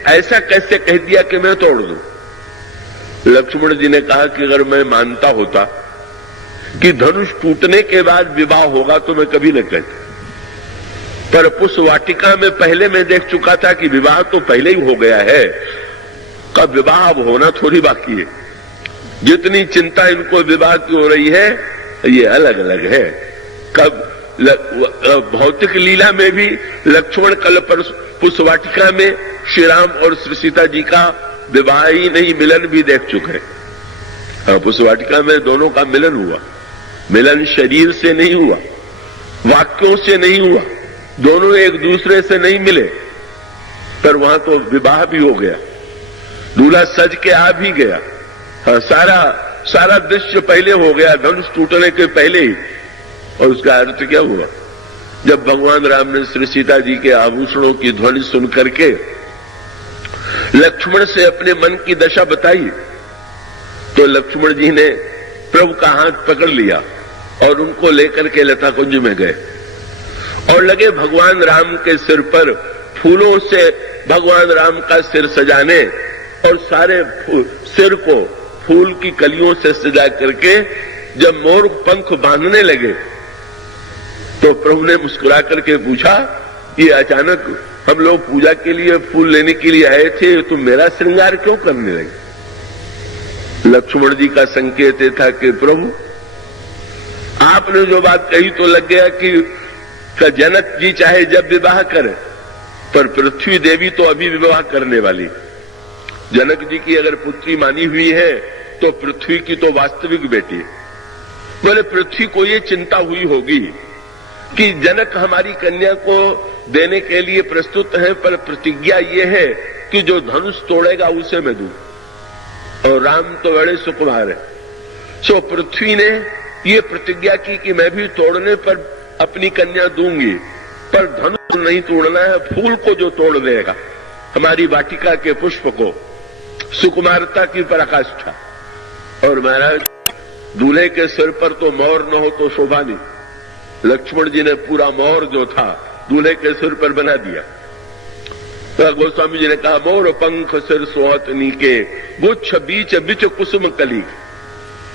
ऐसा कैसे कह दिया कि मैं तोड़ दूं? लक्ष्मण जी ने कहा कि अगर मैं मानता होता कि धनुष टूटने के बाद विवाह होगा तो मैं कभी न कहता, पर पुष्प वाटिका में पहले मैं देख चुका था कि विवाह तो पहले ही हो गया है, कब विवाह अब होना थोड़ी बाकी है। जितनी चिंता इनको विवाह की हो रही है ये अलग अलग है। कब भौतिक लीला में भी लक्ष्मण कल पुष्प वाटिका में श्री राम और श्री सीता जी का विवाह ही नहीं, मिलन भी देख चुके हैं। पुष्प वाटिका में दोनों का मिलन हुआ। मिलन शरीर से नहीं हुआ, वाक्यों से नहीं हुआ, दोनों एक दूसरे से नहीं मिले, पर वहां तो विवाह भी हो गया, दूल्हा सज के आ भी गया। हाँ, सारा दृश्य पहले हो गया, धनुष टूटने के पहले ही। और उसका अर्थ क्या हुआ? जब भगवान राम ने श्री सीता जी के आभूषणों की ध्वनि सुन करके लक्ष्मण से अपने मन की दशा बताई, तो लक्ष्मण जी ने प्रभु का हाथ पकड़ लिया और उनको लेकर के लता कुंज में गए और लगे भगवान राम के सिर पर फूलों से भगवान राम का सिर सजाने और सारे सिर को फूल की कलियों से सजा करके जब मोर पंख बांधने लगे तो प्रभु ने मुस्कुरा करके पूछा, ये अचानक हम लोग पूजा के लिए फूल लेने के लिए आए थे, तुम मेरा श्रृंगार क्यों करने लगे? लक्ष्मण जी का संकेत था कि प्रभु आपने जो बात कही तो लग गया कि जनक जी चाहे जब विवाह करें, पर पृथ्वी देवी तो अभी विवाह करने वाली। जनक जी की अगर पुत्री मानी हुई है तो पृथ्वी की तो वास्तविक बेटी। बोले पृथ्वी को ये चिंता हुई होगी कि जनक हमारी कन्या को देने के लिए प्रस्तुत है, पर प्रतिज्ञा ये है कि जो धनुष तोड़ेगा उसे मैं दूं, और राम तो बड़े सुकुमार है। सो पृथ्वी ने ये प्रतिज्ञा की कि मैं भी तोड़ने पर अपनी कन्या दूंगी, पर धनुष नहीं तोड़ना है, फूल को जो तोड़ देगा, हमारी वाटिका के पुष्प को, सुकुमारता की पराकाष्ठा। और महाराज दूल्हे के सिर पर तो मोर न हो तो शोभा नहीं। लक्ष्मण जी ने पूरा मोर जो था दूल्हे के सिर पर बना दिया। तो गोस्वामी जी ने कहा, मोर पंख सिर सोहत नीके, गुच्छ बीच बिच कुसुम कली।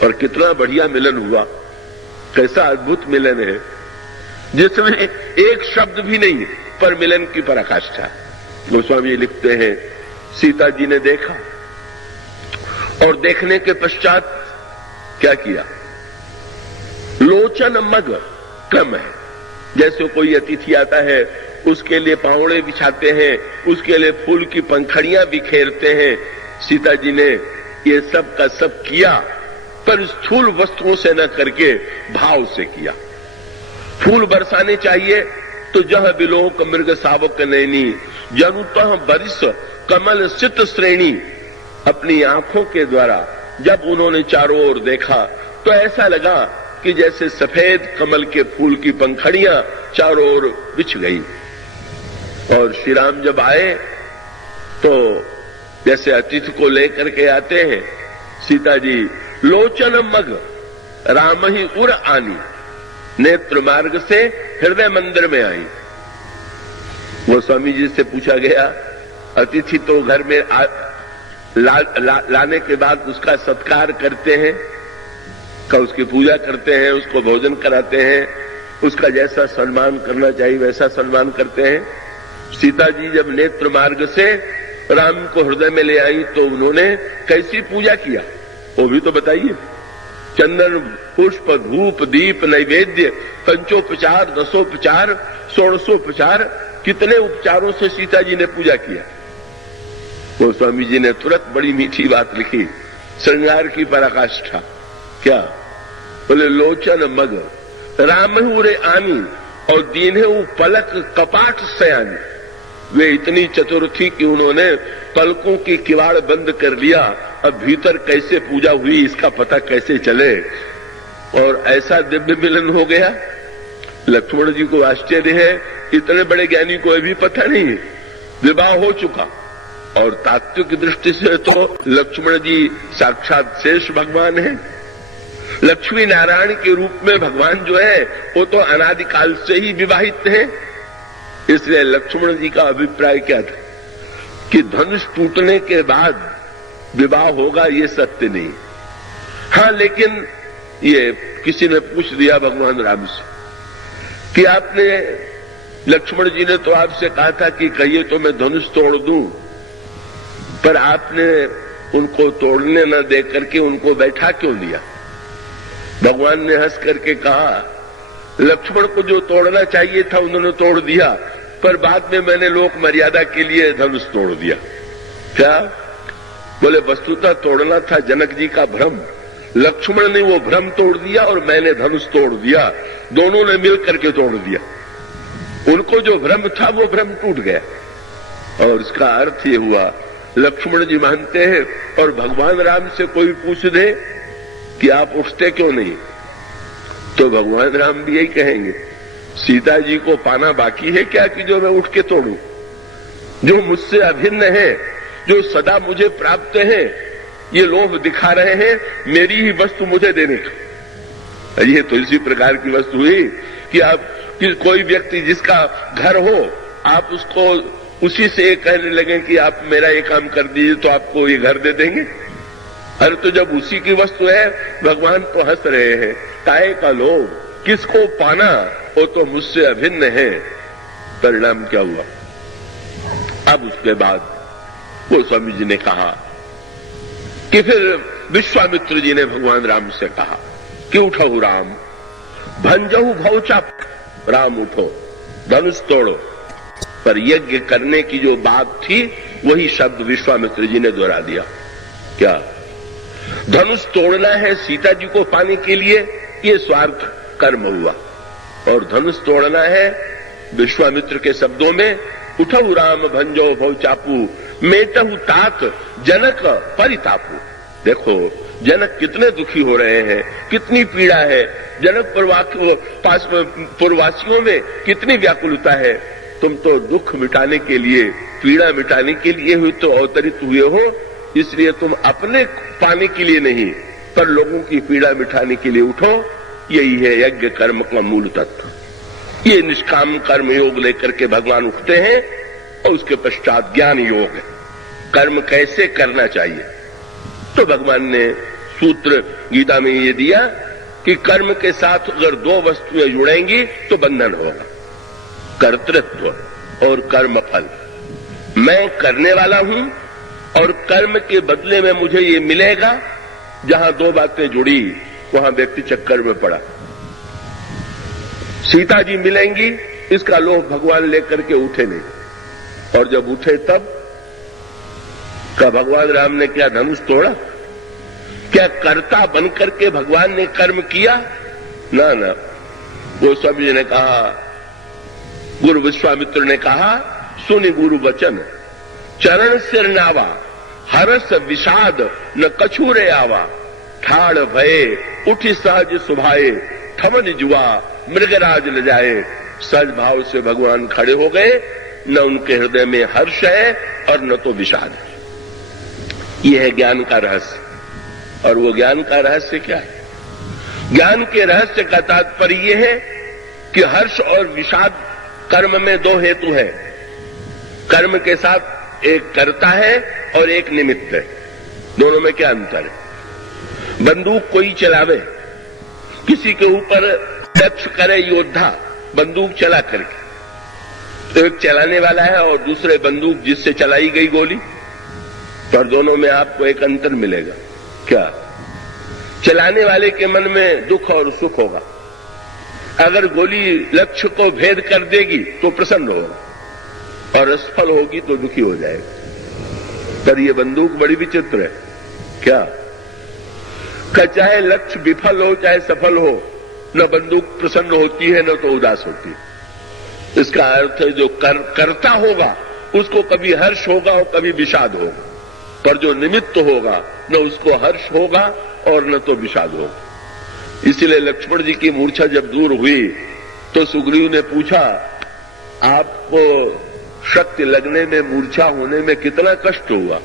और कितना बढ़िया मिलन हुआ, कैसा अद्भुत मिलन है जिसमें एक शब्द भी नहीं पर मिलन की पराकाष्ठा। गोस्वामी जी लिखते हैं, सीता जी ने देखा और देखने के पश्चात क्या किया? लोचन मग क्रम है, जैसे कोई अतिथि आता है उसके लिए पावड़े बिछाते हैं, उसके लिए फूल की पंखड़ियां बिखेरते हैं। सीता जी ने ये सब का सब किया, पर स्थूल वस्तुओं से न करके भाव से किया। फूल बरसाने चाहिए तो जह बिलोक मृग सावक नैनी, जनुतः बरिस कमल सित श्रेणी। अपनी आंखों के द्वारा जब उन्होंने चारों ओर देखा तो ऐसा लगा कि जैसे सफेद कमल के फूल की पंखड़ियां चारों ओर बिछ गई। और श्री राम जब आए तो जैसे अतिथि को लेकर के आते हैं, सीता जी लोचन मग राम ही उर आनी, नेत्र मार्ग से हृदय मंदिर में आई। गोस्वामी जी से पूछा गया, अतिथि तो घर में लाने के बाद उसका सत्कार करते हैं, का उसकी पूजा करते हैं, उसको भोजन कराते हैं, उसका जैसा सम्मान करना चाहिए वैसा सम्मान करते हैं। सीता जी जब नेत्र मार्ग से राम को हृदय में ले आई तो उन्होंने कैसी पूजा किया वो भी तो बताइए। चंदन पुष्प धूप दीप नैवेद्य, पंचोपचार, दसोपचार, षोड़शोपचार, कितने उपचारों से सीता जी ने पूजा किया। गोस्वामी जी ने तुरंत बड़ी मीठी बात लिखी, श्रृंगार की पराकाष्ठा। क्या बोले? लोचन मग राम रे आनी और दीन्हे पलक कपाट सयानी। वे इतनी चतुर थी कि उन्होंने पलकों की किवाड़ बंद कर लिया। अब भीतर कैसे पूजा हुई इसका पता कैसे चले? और ऐसा दिव्य मिलन हो गया। लक्ष्मण जी को आश्चर्य है, इतने बड़े ज्ञानी को अभी पता नहीं, विवाह हो चुका। और तात्विक दृष्टि से तो लक्ष्मण जी साक्षात शेष भगवान है। लक्ष्मी नारायण के रूप में भगवान जो है वो तो अनादिकाल से ही विवाहित है। इसलिए लक्ष्मण जी का अभिप्राय क्या था कि धनुष टूटने के बाद विवाह होगा, ये सत्य नहीं। हाँ, लेकिन ये किसी ने पूछ दिया भगवान राम से कि आपने, लक्ष्मण जी ने तो आपसे कहा था कि कहिए तो मैं धनुष तोड़ दूं, पर आपने उनको तोड़ने न दे करके उनको बैठा क्यों दिया? भगवान ने हंस करके कहा, लक्ष्मण को जो तोड़ना चाहिए था उन्होंने तोड़ दिया, पर बाद में मैंने लोक मर्यादा के लिए धनुष तोड़ दिया। क्या? बोले वस्तुतः तोड़ना था जनक जी का भ्रम, लक्ष्मण ने वो भ्रम तोड़ दिया और मैंने धनुष तोड़ दिया, दोनों ने मिल करके तोड़ दिया। उनको जो भ्रम था वो भ्रम टूट गया। और इसका अर्थ ये हुआ, लक्ष्मण जी मानते हैं और भगवान राम से कोई पूछ दे कि आप उठते क्यों नहीं, तो भगवान राम भी यही कहेंगे, सीता जी को पाना बाकी है क्या कि जो मैं उठ के तोड़ूं? जो मुझसे अभिन्न है, जो सदा मुझे प्राप्त है, ये लोभ दिखा रहे हैं मेरी ही वस्तु मुझे देने का। ये तो इसी प्रकार की वस्तु हुई कि आप कि कोई व्यक्ति जिसका घर हो, आप उसको उसी से कहने लगे कि आप मेरा ये काम कर दीजिए तो आपको ये घर दे देंगे। अरे तो जब उसी की वस्तु है, भगवान तो हंस रहे हैं, काहे का लोभ, किसको पाना, वो तो मुझसे अभिन्न है। परिणाम क्या हुआ? अब उसके बाद वो स्वामी जी ने कहा कि फिर विश्वामित्र जी ने भगवान राम से कहा कि उठो राम, भंजहु भौचाप, राम उठो, धनुष तोड़ो। पर यज्ञ करने की जो बात थी वही शब्द विश्वामित्र जी ने दोहरा दिया। क्या? धनुष तोड़ना है सीता जी को पाने के लिए, ये स्वार्थ कर्म हुआ। और धनुष तोड़ना है विश्वामित्र के शब्दों में, उठऊ राम भंजो भौचापू, मेटहु तात जनक परितापू। देखो जनक कितने दुखी हो रहे हैं, कितनी पीड़ा है, जनक पूर्ववासियों में कितनी व्याकुलता है। तुम तो दुख मिटाने के लिए, पीड़ा मिटाने के लिए हुई तो अवतरित हुए हो, इसलिए तुम अपने पाने के लिए नहीं पर लोगों की पीड़ा मिटाने के लिए उठो। यही है यज्ञ कर्म का मूल तत्व। ये निष्काम कर्म योग लेकर के भगवान उठते हैं और उसके पश्चात ज्ञान योग है, कर्म कैसे करना चाहिए। तो भगवान ने सूत्र गीता में ये दिया कि कर्म के साथ अगर दो वस्तुएं जुड़ेंगी तो बंधन होगा, कर्तृत्व और कर्म फल। मैं करने वाला हूं और कर्म के बदले में मुझे ये मिलेगा। जहां दो बातें जुड़ी वहां व्यक्ति चक्कर में पड़ा। सीता जी मिलेंगी, इसका लोभ भगवान लेकर के उठे नहीं, और जब उठे तब का भगवान राम ने क्या धनुष तोड़ा? क्या कर्ता बनकर के भगवान ने कर्म किया? ना ना। वो स्वामी जी ने कहा, गुरु विश्वामित्र ने कहा, सुनि गुरु वचन, चरण सिर नावा, हरस विषाद न कछूरे आवा, ठाड़ भये उठी सहज सुभाए, थमन जुआ मृगराज ल जाए। सहज भाव से भगवान खड़े हो गए, न उनके हृदय में हर्ष है और न तो विषाद है। यह है ज्ञान का रहस्य। और वो ज्ञान का रहस्य क्या है? ज्ञान के रहस्य का तात्पर्य यह है कि हर्ष और विषाद कर्म में दो हेतु है। कर्म के साथ एक कर्ता है और एक निमित्त है। दोनों में क्या अंतर है? बंदूक कोई चलावे, किसी के ऊपर लक्ष्य करे योद्धा बंदूक चला करके, तो एक चलाने वाला है और दूसरे बंदूक जिससे चलाई गई गोली, पर दोनों में आपको एक अंतर मिलेगा। क्या? चलाने वाले के मन में दुख और सुख होगा। अगर गोली लक्ष्य को भेद कर देगी तो प्रसन्न होगा, और असफल होगी तो दुखी हो जाएगा। पर यह बंदूक बड़ी विचित्र है। क्या? चाहे लक्ष्य विफल हो चाहे सफल हो, न बंदूक प्रसन्न होती है न तो उदास होती है। इसका अर्थ है जो करता होगा उसको कभी हर्ष होगा और कभी विषाद होगा, पर जो निमित्त होगा न उसको हर्ष होगा और न तो विषाद होगा। इसलिए लक्ष्मण जी की मूर्छा जब दूर हुई तो सुग्रीव ने पूछा, आपको शक्ति लगने में, मूर्छा होने में कितना कष्ट हुआ?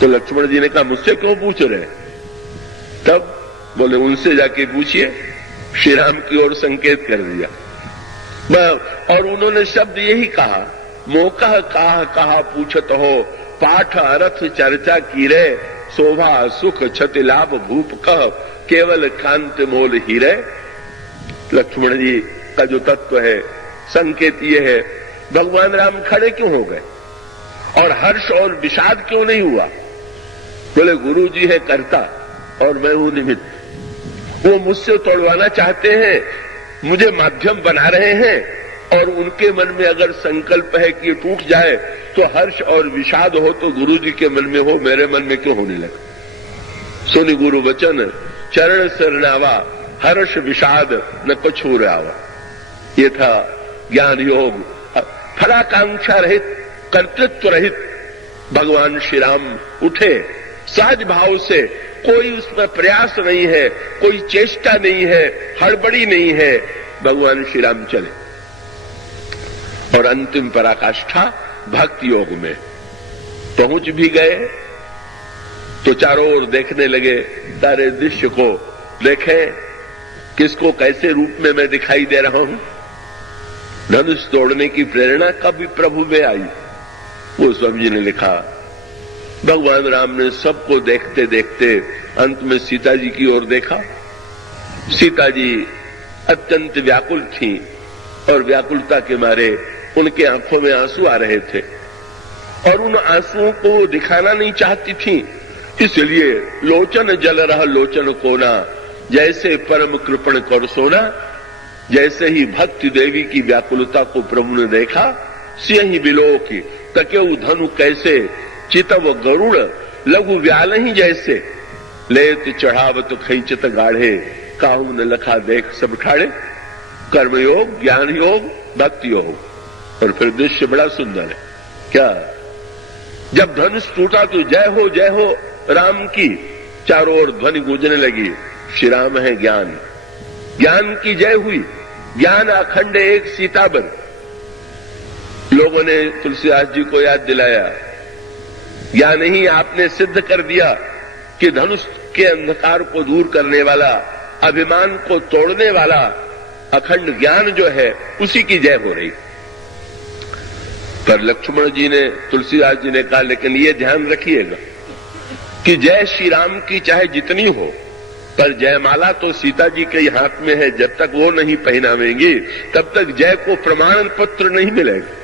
तो लक्ष्मण जी ने कहा, मुझसे क्यों पूछ रहे? तब बोले, उनसे जाके पूछिए। श्री राम की ओर संकेत कर दिया और उन्होंने शब्द यही कहा, मोकह कहा पूछत हो, पाठ अर्थ चर्चा की रे, शोभा सुख छति लाभ भूप कह, केवल कांत मोल हीरे। लक्ष्मण जी का जो तत्व है, संकेत ये है, भगवान राम खड़े क्यों हो गए और हर्ष और विषाद क्यों नहीं हुआ? बोले, गुरु जी है कर्ता और मैं हूं निमित्त। वो मुझसे तोड़वाना चाहते हैं, मुझे माध्यम बना रहे हैं, और उनके मन में अगर संकल्प है कि ये टूट जाए तो हर्ष और विषाद हो तो गुरु जी के मन में हो, मेरे मन में क्यों होने लगा। सुनि गुरु वचन चरण सरनावा, हर्ष विषाद न कछू आवा। ये था ज्ञान योग। फलाकांक्षा रहित, कर्तृत्व रहित भगवान श्री राम उठे सहज भाव से, कोई उसमें प्रयास नहीं है, कोई चेष्टा नहीं है, हड़बड़ी नहीं है, भगवान श्री राम चले और अंतिम पराकाष्ठा भक्ति योग में पहुंच भी गए। तो चारों ओर देखने लगे, सारे दृश्य को देखें, किसको कैसे रूप में मैं दिखाई दे रहा हूं। धनुष तोड़ने की प्रेरणा कभी प्रभु में आई। वो स्वामी जी ने लिखा, भगवान राम ने सबको देखते देखते अंत में सीता जी की ओर देखा। सीता जी अत्यंत व्याकुल थी और व्याकुलता के मारे उनके आंखों में आंसू आ रहे थे और उन आंसुओं को दिखाना नहीं चाहती थी, इसलिए लोचन जल रहा लोचन कोना, जैसे परम कृपण कर सोना। जैसे ही भक्ति देवी की व्याकुलता को प्रभु ने देखा, सिंह बिलोकी तकेउ धनु कैसे, चितव गरुड़ लघु व्याल ही जैसे, लेत चढ़ावत खैचत गाढ़े, काहू न लखा देख सब ठाड़े। कर्मयोग, ज्ञान योग, भक्ति योग। और फिर दृश्य बड़ा सुंदर है। क्या, जब धनुष टूटा तो जय हो राम की चारों ओर ध्वनि गूंजने लगी, श्री राम है ज्ञान, ज्ञान की जय हुई। ज्ञान अखंड एक सीताबर। लोगों ने तुलसीदास जी को याद दिलाया, ज्ञान ही आपने सिद्ध कर दिया कि धनुष के अंधकार को दूर करने वाला, अभिमान को तोड़ने वाला अखंड ज्ञान जो है उसी की जय हो रही। पर लक्ष्मण जी ने, तुलसीदास जी ने कहा, लेकिन ये ध्यान रखिएगा कि जय श्री राम की चाहे जितनी हो, पर जयमाला तो सीता जी के हाथ में है। जब तक वो नहीं पहनावेंगी तब तक जय को प्रमाण पत्र नहीं मिलेगा।